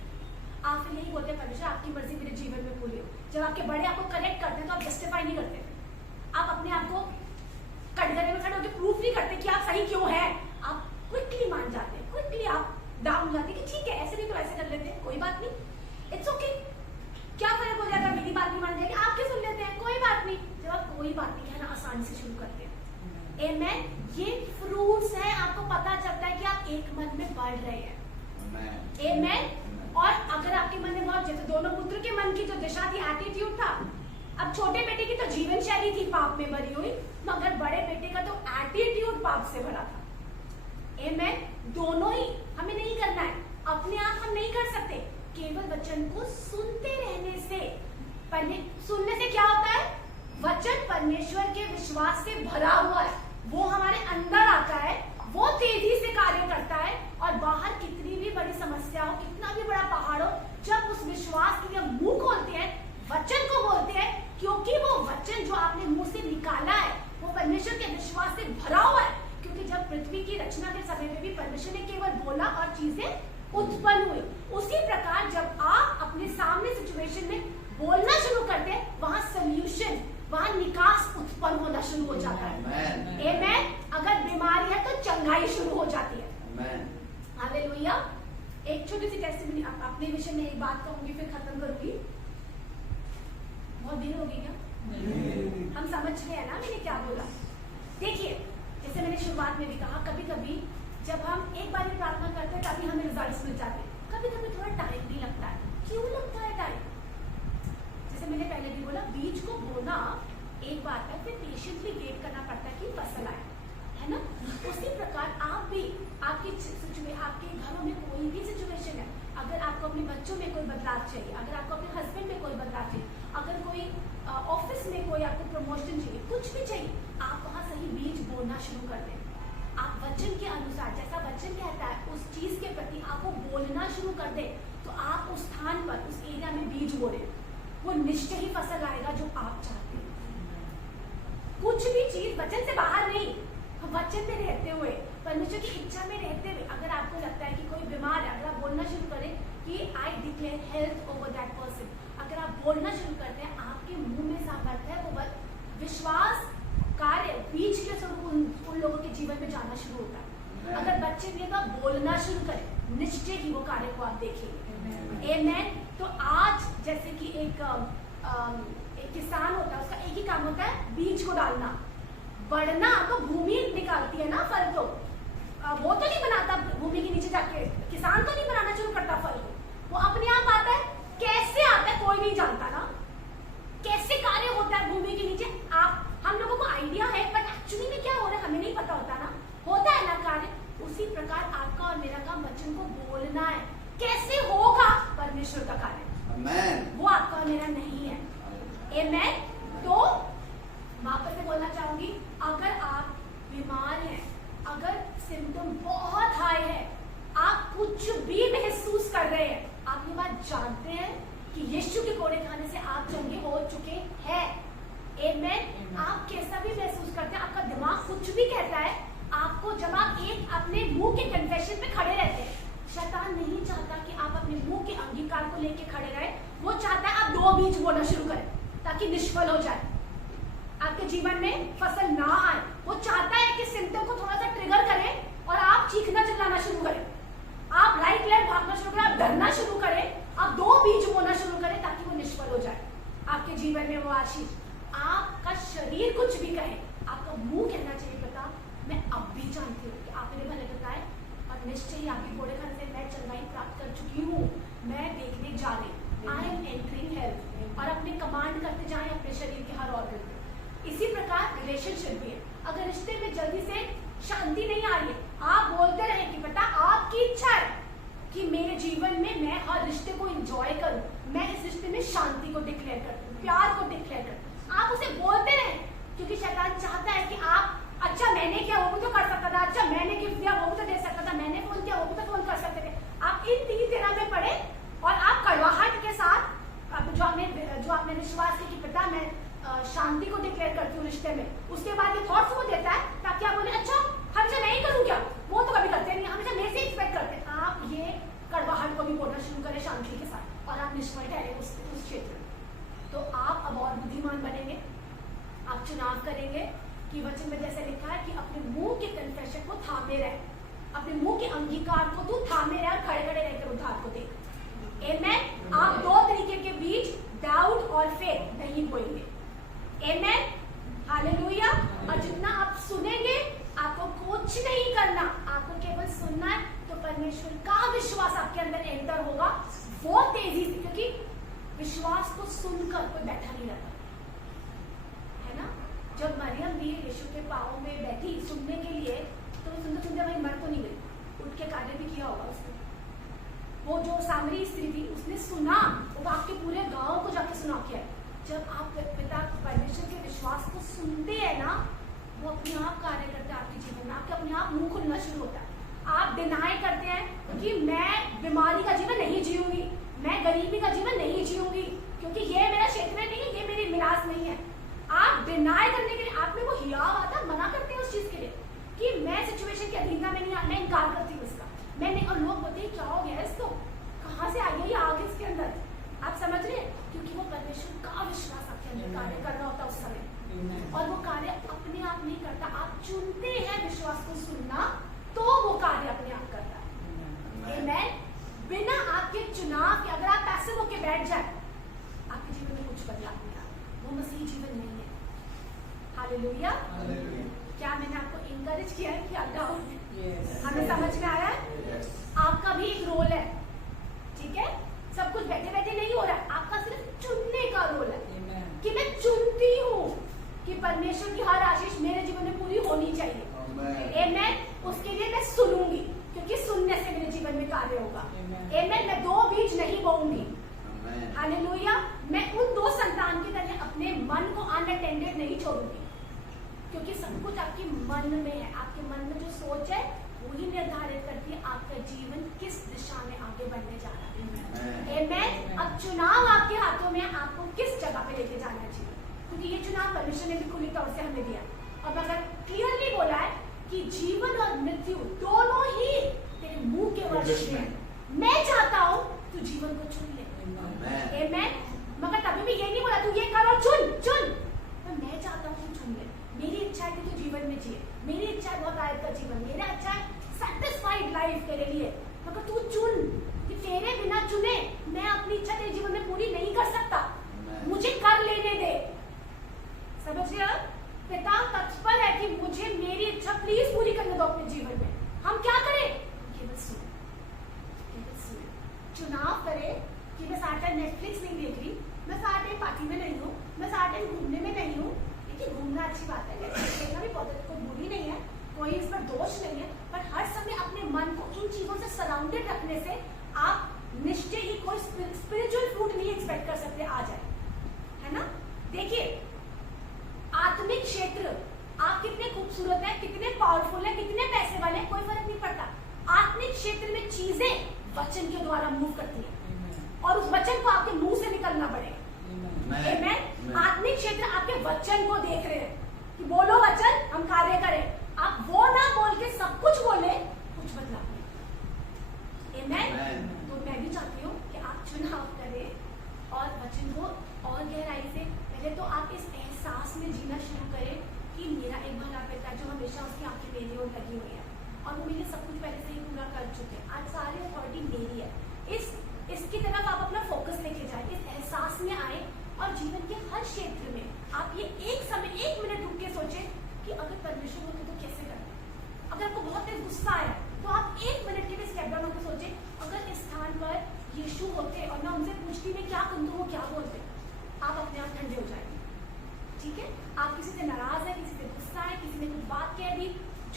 आप फिर यही बोलते हैं, परमेश्वर आपकी मर्जी मेरे जीवन में पूरी हो। जब आपके बड़े आपको करेक्ट करते हैं तो आप जस्टिफाई नहीं करते, आप अपने आप को कटघरे में खड़े होकर प्रूफ नहीं करते कि आप सही क्यों हैं। आप क्विकली मान जाते हैं, क्विकली आप डाउन जाते हैं कि ठीक है, ऐसे नहीं तो ऐसे कर लेते हैं, कोई बात नहीं, इट्स ओके, क्या फर्क हो जाएगा, मेरी बात नहीं मान जाएगी, आपके सुन लेते हैं, कोई बात नहीं। जब आप कोई बात नहीं कहना आसानी से शुरू करते हैं। आमेन। ये फ्रूट्स है, आपको पता चलता है कि आप एक मन में बढ़ रहे हैं। आमेन। और अगर आपके मन में बहुत, जैसे दोनों पुत्र के मन की जो दिशा थी, एटीट्यूड था, अब छोटे बेटे की तो जीवन शैली थी पाप में भरी हुई, मगर बड़े बेटे का तो एटीट्यूड पाप से भरा था। आमेन। दोनों ही हमें नहीं करना है, अपने आप हम नहीं कर सकते, केवल वचन को सुनते रहने से। सुनने से क्या होता है? वचन परमेश्वर के विश्वास से भरा हुआ है, वो हमारे अंदर आता है, वो तेजी से कार्य करता है, और बाहर कितनी भी बड़ी समस्या हो, कितना भी बड़ा पहाड़ हो, जब उस विश्वास के लिए मुंह खोलते हैं, वचन को बोलते हैं, क्योंकि वो वचन जो आपने मुंह से निकाला है वो परमेश्वर के विश्वास से भरा हुआ है। क्योंकि जब पृथ्वी की रचना के समय में भी परमेश्वर ने केवल बोला और चीजें उत्पन्न हुई, उसी प्रकार जब आप अपने सामने सिचुएशन में बोलना शुरू करते हैं, वहां सोल्यूशन, वहां निकास उत्पन्न होना शुरू हो जाता है। आमेन। अगर बीमारी है तो चंगाई शुरू हो जाती है। हालेलुया। एक छोटी सी टेस्टिमनी अपने विषय में एक बात कहूंगी, फिर खत्म करूंगी। बहुत देर हो गई क्या? हम समझ गए हैं ना मैंने क्या बोला? देखिए, जैसे मैंने शुरुआत में भी कहा, कभी कभी जब हम एक बार प्रार्थना करते हैं तभी हमें रिजल्ट्स मिल जाते हैं, कभी कभी थोड़ा टाइम भी लगता है। क्यों लगता है टाइम? जैसे मैंने पहले भी बोला, बीज को बोना एक बात है, फिर पेशेंटली वेट करना पड़ता है कि फसल आए, है ना? उसी प्रकार आप भी, आपके घरों में कोई भी सिचुएशन है, अगर आपको अपने बच्चों में कोई बदलाव चाहिए, अगर आपको अपने हस्बैंड में कोई बदलाव चाहिए, अगर कोई ऑफिस में कोई आपको प्रमोशन चाहिए, कुछ भी चाहिए, आप वहाँ सही बीज बोना शुरू कर दें। आप वचन के अनुसार, जैसा वचन कहता है उस चीज के प्रति आप वो बोलना शुरू कर दें, तो आप उस स्थान पर, उस एरिया में बीज बोले। वो निश्चय ही फसल आएगा जो आप चाहते हैं। कुछ भी चीज वचन से बाहर नहीं, वचन में रहते हुए, परमेश्वर की इच्छा में रहते हुए, अगर आपको लगता है कि कोई बीमार है, अगर आप बोलना शुरू करें कि I declare health over that person, अगर आप बोलना शुरू करते हैं, आपके मुंह में सामर्थ्य है, वो विश्वास कार्य बीज के स्वरूप उन लोगों के जीवन में जाना शुरू होता है। अगर बच्चे भी तो बोलना शुरू करें, निश्चय ही वो कार्य को आप देखेंगे। आमेन। तो आज जैसे कि एक किसान होता है, उसका एक ही काम होता है बीज को डालना, बढ़ना तो भूमि निकालती है ना फल, तो वो तो नहीं बनाता भूमि के नीचे जाके, किसान तो नहीं बनाना शुरू करता फल को, वो अपने आप आता है। कैसे आता है कोई नहीं जानता ना, कैसे कार्य होता है भूमि के नीचे, आप हम लोगों को आइडिया है, बट एक्चुअली में क्या हो रहा है हमें नहीं पता होता ना, होता है ना कार्य। उसी प्रकार आपका और मेरा काम वचन को बोलना है। कैसे होगा? परमेश्वर का कार्य, आमेन, वो आपका और मेरा नहीं है। आमेन। तो वापस से बोलना चाहूंगी, अगर आप बीमार हैं, अगर सिम्टम बहुत हाई है, आप कुछ भी महसूस कर रहे हैं, आप ये बात जानते हैं कि यीशु के कोड़े खाने से आप चंगे हो चुके हैं। आमेन। आप कैसा भी महसूस करते हैं, आपका दिमाग कुछ भी कहता है आपको, जब आप एक अपने मुंह के कन्फेशन पे खड़े रहते हैं, शैतान नहीं चाहता कि आप अपने मुंह के अंगीकार को लेके खड़े रहे, वो चाहता है आप 2 बीज बोलना शुरू करें ताकि निष्फल हो जाए, आपके जीवन में फसल ना आए। वो चाहता है कि सिम्टम को थोड़ा सा ट्रिगर करें और आप चीखना चिल्लाना शुरू करें, आप राइट लेफ्ट भागना शुरू करें, आप डरना शुरू करें, आप 2 बीज बोलना शुरू करें ताकि वो निष्फल हो जाए आपके जीवन में वो आशीष। आपका शरीर कुछ भी कहे, आपका मुंह कहना चाहिए, पता मैं अब भी जानती हूँ कि आपने भले बताए और निश्चय ही आपके घोड़े खाने से मैं चंगाई प्राप्त कर चुकी हूँ, मैं देखने जा रही, आई एम एंटरिंग हेल्थ, और अपने कमांड करते जाएं अपने शरीर के हर ऑर्गन पे। इसी प्रकार रिलेशनशिप भी है, अगर रिश्ते में जल्दी से शांति नहीं आ रही है, आप बोलते रहे कि बेटा आपकी इच्छा है कि मेरे जीवन में मैं हर रिश्ते को एंजॉय करूं, मैं इस रिश्ते में शांति को डिक्लेयर करूं, प्यार को डिक्लेयर करूं, आप उसे बोलते रहे, क्योंकि शैतान चाहता है कि आप, अच्छा मैंने किया वो भी तो कर सकता था, अच्छा मैंने गिफ्ट दिया वो भी तो दे सकता था, मैंने फोन किया वो भी तो फोन कर सकते थे। आप इन 3 दिनों में पढ़े और आप कड़वाहट के साथ जो आपने विश्वास किया कि पिता मैं शांति को डिक्लेयर करती हूँ रिश्ते में, उसके बाद ये थॉट्स वो देता है ताकि आप बोले अच्छा हमेशा मैं ही करूँ क्या, वो तो कभी करते नहीं, हमेशा मेरे से एक्सपेक्ट करते हैं। आप ये कड़वाहट को भी बोलना शुरू करें शांति के साथ और आप निष्फल ठहरे उस क्षेत्र में, तो आप अब और बुद्धिमान बनेंगे। आप चुनाव करेंगे कि वचन में जैसे लिखा है कि अपने मुंह के कन्फेशन को थामे रहे, अपने मुंह के अंगीकार को तू थामे रहे और खड़े खड़े रहकर उद्धार को देख। आमेन। आप 2 तरीके के बीच डाउट और फेथ नहीं बोएंगे। आमेन, हालेलुया। और जितना आप सुनेंगे आपको कुछ नहीं करना, आपको केवल सुनना है, तो परमेश्वर का विश्वास आपके अंदर एंटर होगा वो तेजी से, क्योंकि विश्वास को सुनकर कोई बैठा नहीं रहता है ना। जब मरियम भी यीशु के पांवों में बैठी सुनने के लिए, तो सुनते सुनते भाई मर तो नहीं गई, उठ के कार्य भी किया होगा उसने। वो जो सामरी स्त्री थी उसने सुना, वो आपके पूरे गांव को जाके सुना किया। जब आप पिता परमेश्वर के विश्वास को सुनते हैं ना, वो अपने आप कार्य करते हैं आपके जीवन में, आपके अपने आप मुंह खुलना शुरू होता है। आप डिनाई करते हैं कि मैं बीमारी का जीवन नहीं जीऊंगी, मैं गरीबी का जीवन नहीं जीऊंगी, क्योंकि ये मेरा क्षेत्र नहीं है, ये मेरी मिरास नहीं है। आप डिनाई करने के लिए, आप में वो हियाव आता, मना करते हैं उस चीज के लिए कि मैं सिचुएशन की अधीनता में नहीं, मैं इनकार करती हूँ इसका, मैं नहीं। और लोग बोलते हैं क्या हो गया इसको, कहाँ से आ गया ये आग इसके अंदर, आप समझ रहे हैं, क्योंकि वो परमेश्वर का विश्वास आपके अंदर कार्य कर रहा होता उस समय, और वो कार्य अपने आप नहीं करता, आप चुनते हैं विश्वास को सुनना, तो वो कार्य अपने आप करता है। आमेन। बिना आपके चुनाव के अगर आप पैसिव होके बैठ जाए, आपके जीवन में कुछ बदलाव नहीं आता, वो मसीह जीवन नहीं है। हालेलुया। क्या मैंने आपको इंकरेज किया है कि आप हमें समझ में आया है? आपका भी एक रोल है, ठीक है, सब कुछ बैठे बैठे नहीं हो रहा है, आपका सिर्फ चुनने का रोल है कि मैं चुनती हूँ कि परमेश्वर की हर आशीष मेरे जीवन में पूरी होनी चाहिए। आमेन। उसके लिए मैं सुनूंगी, क्योंकि सुनने से मेरे जीवन में कार्य होगा। आमेन। मैं 2 बीज नहीं बोऊंगी। हालेलुया। मैं उन 2 संतान की तरह अपने मन को अनअटेंडेड नहीं छोड़ूंगी, क्योंकि सब कुछ आपके मन में है। आपके मन में जो सोच है वही निर्धारित करती है आपका जीवन किस दिशा में आगे बढ़ने जा रहा है। आमेन। अब चुनाव आपके हाथों में, आपको किस जगह पे लेके जाना चाहिए, क्योंकि ये चुनाव परमेश्वर ने भी खुली तौर से हमें दिया। और अगर क्लियरली बोला है कि जीवन और मृत्यु दोनों ही तेरे मुंह के वश में है। मैं चाहता हूँ तू जीवन को चुन ले, आमेन। मगर तभी भी ये नहीं बोला तू ये करो, चुन चुन, पर मैं चाहता हूँ तू चुन ले। मेरी इच्छा है कि तू जीवन में जिए, मेरी इच्छा है बहुत आयत का जीवन, मेरा इच्छा है सैटिस्फाइड लाइफ तेरे लिए, मगर तू चुन। कि तेरे बिना चुने मैं अपनी इच्छा तेरे जीवन में पूरी नहीं कर सकता, मुझे कर लेने दे। समझ गए? पिता तत्पर है कि मुझे मेरी इच्छा प्लीज पूरी करने दो अपने जीवन में। हम क्या करें? केवल सुने, केवल सुने, चुनाव करें कि मैं सारा टाइम नेटफ्लिक्स नहीं देख रही, मैं सारा टाइम पार्टी में नहीं हूँ, मैं सारा टाइम घूमने में नहीं हूँ। देखिए घूमना अच्छी बात है, देखना भी बहुत कोई बुरी नहीं है, कोई इस पर दोष नहीं है, पर हर समय अपने मन को इन चीजों से सराउंडेड रखने से आप निश्चय ही कोई स्पिरिचुअल फ्रूट नहीं एक्सपेक्ट कर सकते आ जाए, है ना? देखिए आत्मिक क्षेत्र आप कितने खूबसूरत हैं, कितने पावरफुल हैं, कितने पैसे वाले हैं, कोई फर्क नहीं पड़ता। आत्मिक क्षेत्र में चीजें वचन के द्वारा मूव करती है और उस वचन को आपके मुंह से निकलना पड़ेगा। आमेन। आत्मिक क्षेत्र आपके वचन को देख रहे हैं कि बोलो वचन, हम कार्य करें। आप वो ना बोल के सब कुछ बोले, कुछ बदलाव नहीं। आमेन। तो मैं भी चाहती हूँ कि आप चुनाव करें और वचन को और गहराई से, पहले तो आप इस एहसास में जीना शुरू करें कि मेरा एक भला पिता जो हमेशा उसकी आंखें मेरी ओर लगी हुई है और वो मेरे सब कुछ पहले से ही पूरा कर चुके हैं। आज सारी अथॉरिटी मेरी है। इसकी तरफ आप अपना फोकस लेके जाए, इस एहसास में आए और जीवन के हर क्षेत्र में आप ये एक मिनट रुक के सोचे कि अगर परमेश्वर होते तो कैसे करते। अगर आपको बहुत तेज गुस्सा आया तो आप 1 मिनट के लिए स्टेप डाउन होकर सोचे, अगर इस स्थान पर यीशु होते और मैं उनसे पूछती मैं क्या करूँ तो वो क्या बोलते, आप अपने आप ठंडे हो जाएंगे। ठीक है? आप किसी से नाराज है, किसी से गुस्सा है, किसी ने कुछ बात कह दी,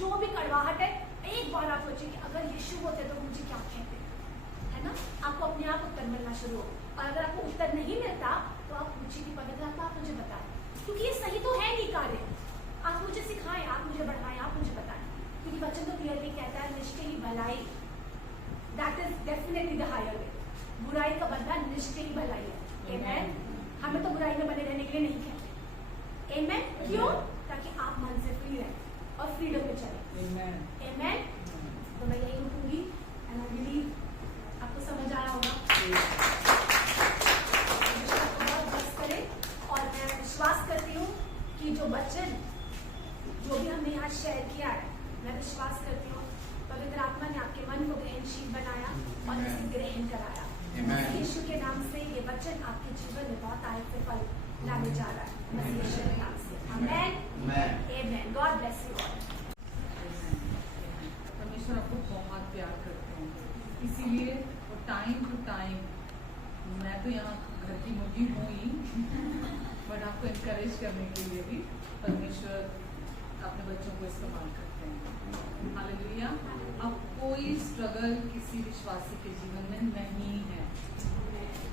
जो भी कड़वाहट है, एक बार आप सोचिए कि अगर यीशु होते तो मुझे क्या कहते, है ना? आपको अपने आप उत्तर मिलना शुरू हो। और अगर आपको उत्तर नहीं मिलता तो आप पूछिए कि पवित्र आत्मा आप मुझे बताएं, क्योंकि ये सही तो है नहीं कार्य, आप मुझे सिखाएं, आप मुझे बढ़ाएं, आप मुझे बताएं, क्योंकि वचन तो क्लियरली कहता है निश्चय ही भलाई, that is definitely the higher way. बुराई का बदला निश्चय ही भलाई है। आमेन। हमें तो बुराई में बने रहने के लिए नहीं कहते। आमेन। क्यों? ताकि आप मन से फ्री रहें और फ्रीडम में चले। आमेन। तो मैं यही रुकूंगी एंड आई बिलीव आपको समझ आया होगा। बस करें और मैं विश्वास करती हूँ कि जो वचन जो भी हमने यहाँ शेयर किया है, मैं विश्वास करती हूँ पवित्र आत्मा ने आपके मन को ग्रहणशील बनाया और इसे ग्रहण कराया। यीशु के नाम से ये वचन आपके जीवन में बहुत आयत से फल लाने जा रहा है, मसीह यीशु के नाम से। आमेन। आमेन। God bless you all. परमेश्वर आपको बहुत प्यार करते हैं, इसीलिए वो टाइम टू टाइम, मैं तो यहाँ घर की मुर्गी हूँ ही, बट आपको इनकरेज करने के लिए भी परमेश्वर अपने बच्चों को इस्तेमाल करते हैं। हालेलुया। अब कोई स्ट्रगल किसी विश्वासी के जीवन में नहीं है।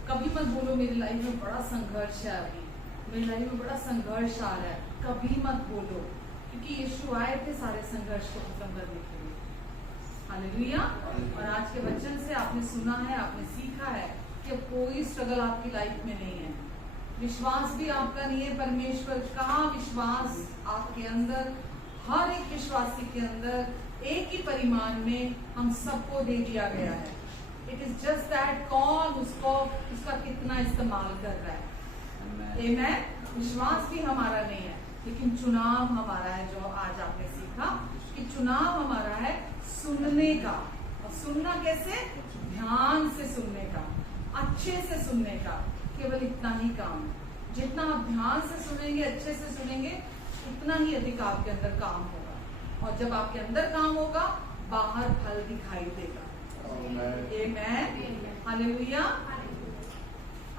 कभी मत बोलो मेरी लाइफ में बड़ा संघर्ष है, अभी मेरी लाइफ में बड़ा संघर्ष आ रहा है, कभी मत बोलो, क्योंकि यीशु आए थे सारे संघर्ष को खत्म करने के लिए। हालेलुया। और आज के वचन से आपने सुना है, आपने सीखा है कि अब कोई स्ट्रगल आपकी लाइफ में नहीं है। विश्वास भी आपका नहीं है, परमेश्वर का विश्वास आपके अंदर, हर एक विश्वासी के अंदर एक ही परिमाण में हम सबको दे दिया गया है। इट इज जस्ट दैट कौन उसका कितना इस्तेमाल कर रहा है। आमेन। विश्वास भी हमारा नहीं है, लेकिन चुनाव हमारा है। जो आज आपने सीखा कि चुनाव हमारा है सुनने का, और सुनना कैसे? ध्यान से सुनने का, अच्छे से सुनने का। केवल इतना ही काम है। जितना आप ध्यान से सुनेंगे, अच्छे से सुनेंगे, उतना ही अधिक आपके अंदर काम होगा। और जब आपके अंदर काम होगा, बाहर फल दिखाई देगा। आमेन। हालेलुया।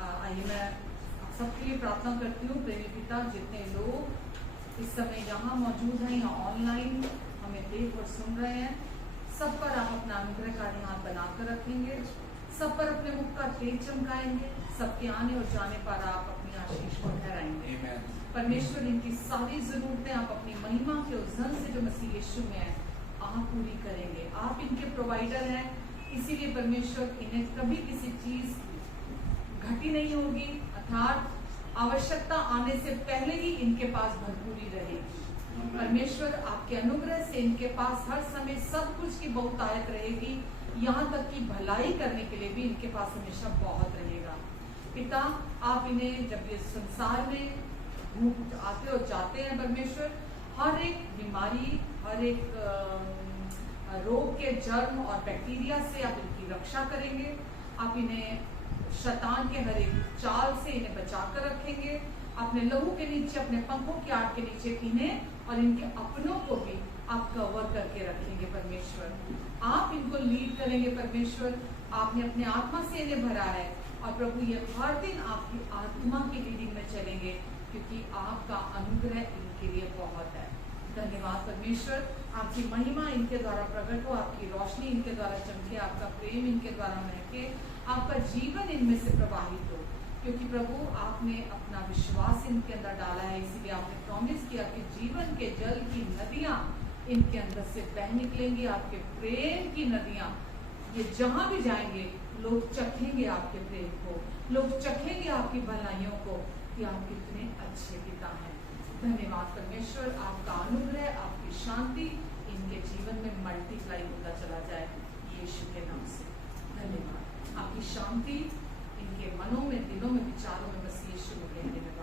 आइए मैं आप सबके लिए प्रार्थना करती हूँ। प्रेमी पिता, जितने लोग इस समय यहाँ मौजूद हैं या ऑनलाइन हमें देख और सुन रहे हैं, सब पर आप अपना अनुग्रहकारी हाथ बनाकर रखेंगे, सब पर अपने मुख का तेज चमकाएंगे, सबके आने और जाने पर आप अपनी आशीष को ठहराएंगे। परमेश्वर, इनकी सारी जरूरतें आप अपनी महिमा के उस धन से जो मसीह यीशु में है आप पूरी करेंगे। आप इनके प्रोवाइडर हैं, इसीलिए परमेश्वर इन्हें कभी किसी चीज की घटी नहीं होगी, अर्थात आवश्यकता आने से पहले ही इनके पास भरपूरी रहेगी। परमेश्वर आपके अनुग्रह से इनके पास हर समय सब कुछ की बहुतायत रहेगी, यहाँ तक कि भलाई करने के लिए भी इनके पास हमेशा बहुत रहेगा। पिता, आप इन्हें जब ये संसार में आते और जाते हैं परमेश्वर, हर एक बीमारी, हर एक रोग के जर्म और बैक्टीरिया से आप इनकी रक्षा करेंगे। आप इन्हें शैतान के हर एक चाल से इन्हें बचा कर रखेंगे। अपने लहू के नीचे, अपने पंखों की आड़ के नीचे इन्हें और इनके अपनों को भी आप कवर करके रखेंगे परमेश्वर। आप इनको लीड करेंगे परमेश्वर। आपने अपने आत्मा से इन्हें भरा है और प्रभु ये हर दिन आपकी आत्मा की लीडिंग में चलेंगे, क्योंकि आपका अनुग्रह इनके लिए बहुत है। धन्यवाद परमेश्वर, आपकी महिमा इनके द्वारा प्रकट हो, आपकी रोशनी इनके द्वारा चमके, आपका प्रेम इनके द्वारा महके, आपका जीवन इनमें से प्रवाहित हो, क्योंकि प्रभु आपने अपना विश्वास इनके अंदर डाला है। इसीलिए आपने प्रॉमिस किया कि जीवन के जल की नदियां इनके अंदर से बह निकलेंगी। आपके प्रेम की नदियां, ये जहां भी जाएंगे लोग चखेंगे आपके प्रेम को, लोग चखेंगे आपकी भलाइयों को कि आप कितने अच्छे पिता हैं। धन्यवाद परमेश्वर, आपका अनुग्रह, आपकी शांति इनके जीवन में मल्टीप्लाई होता चला जाए यीशु के नाम से। धन्यवाद। आपकी शांति इनके मनों में, दिलों में, विचारों में बस यीशु में कहने लगे।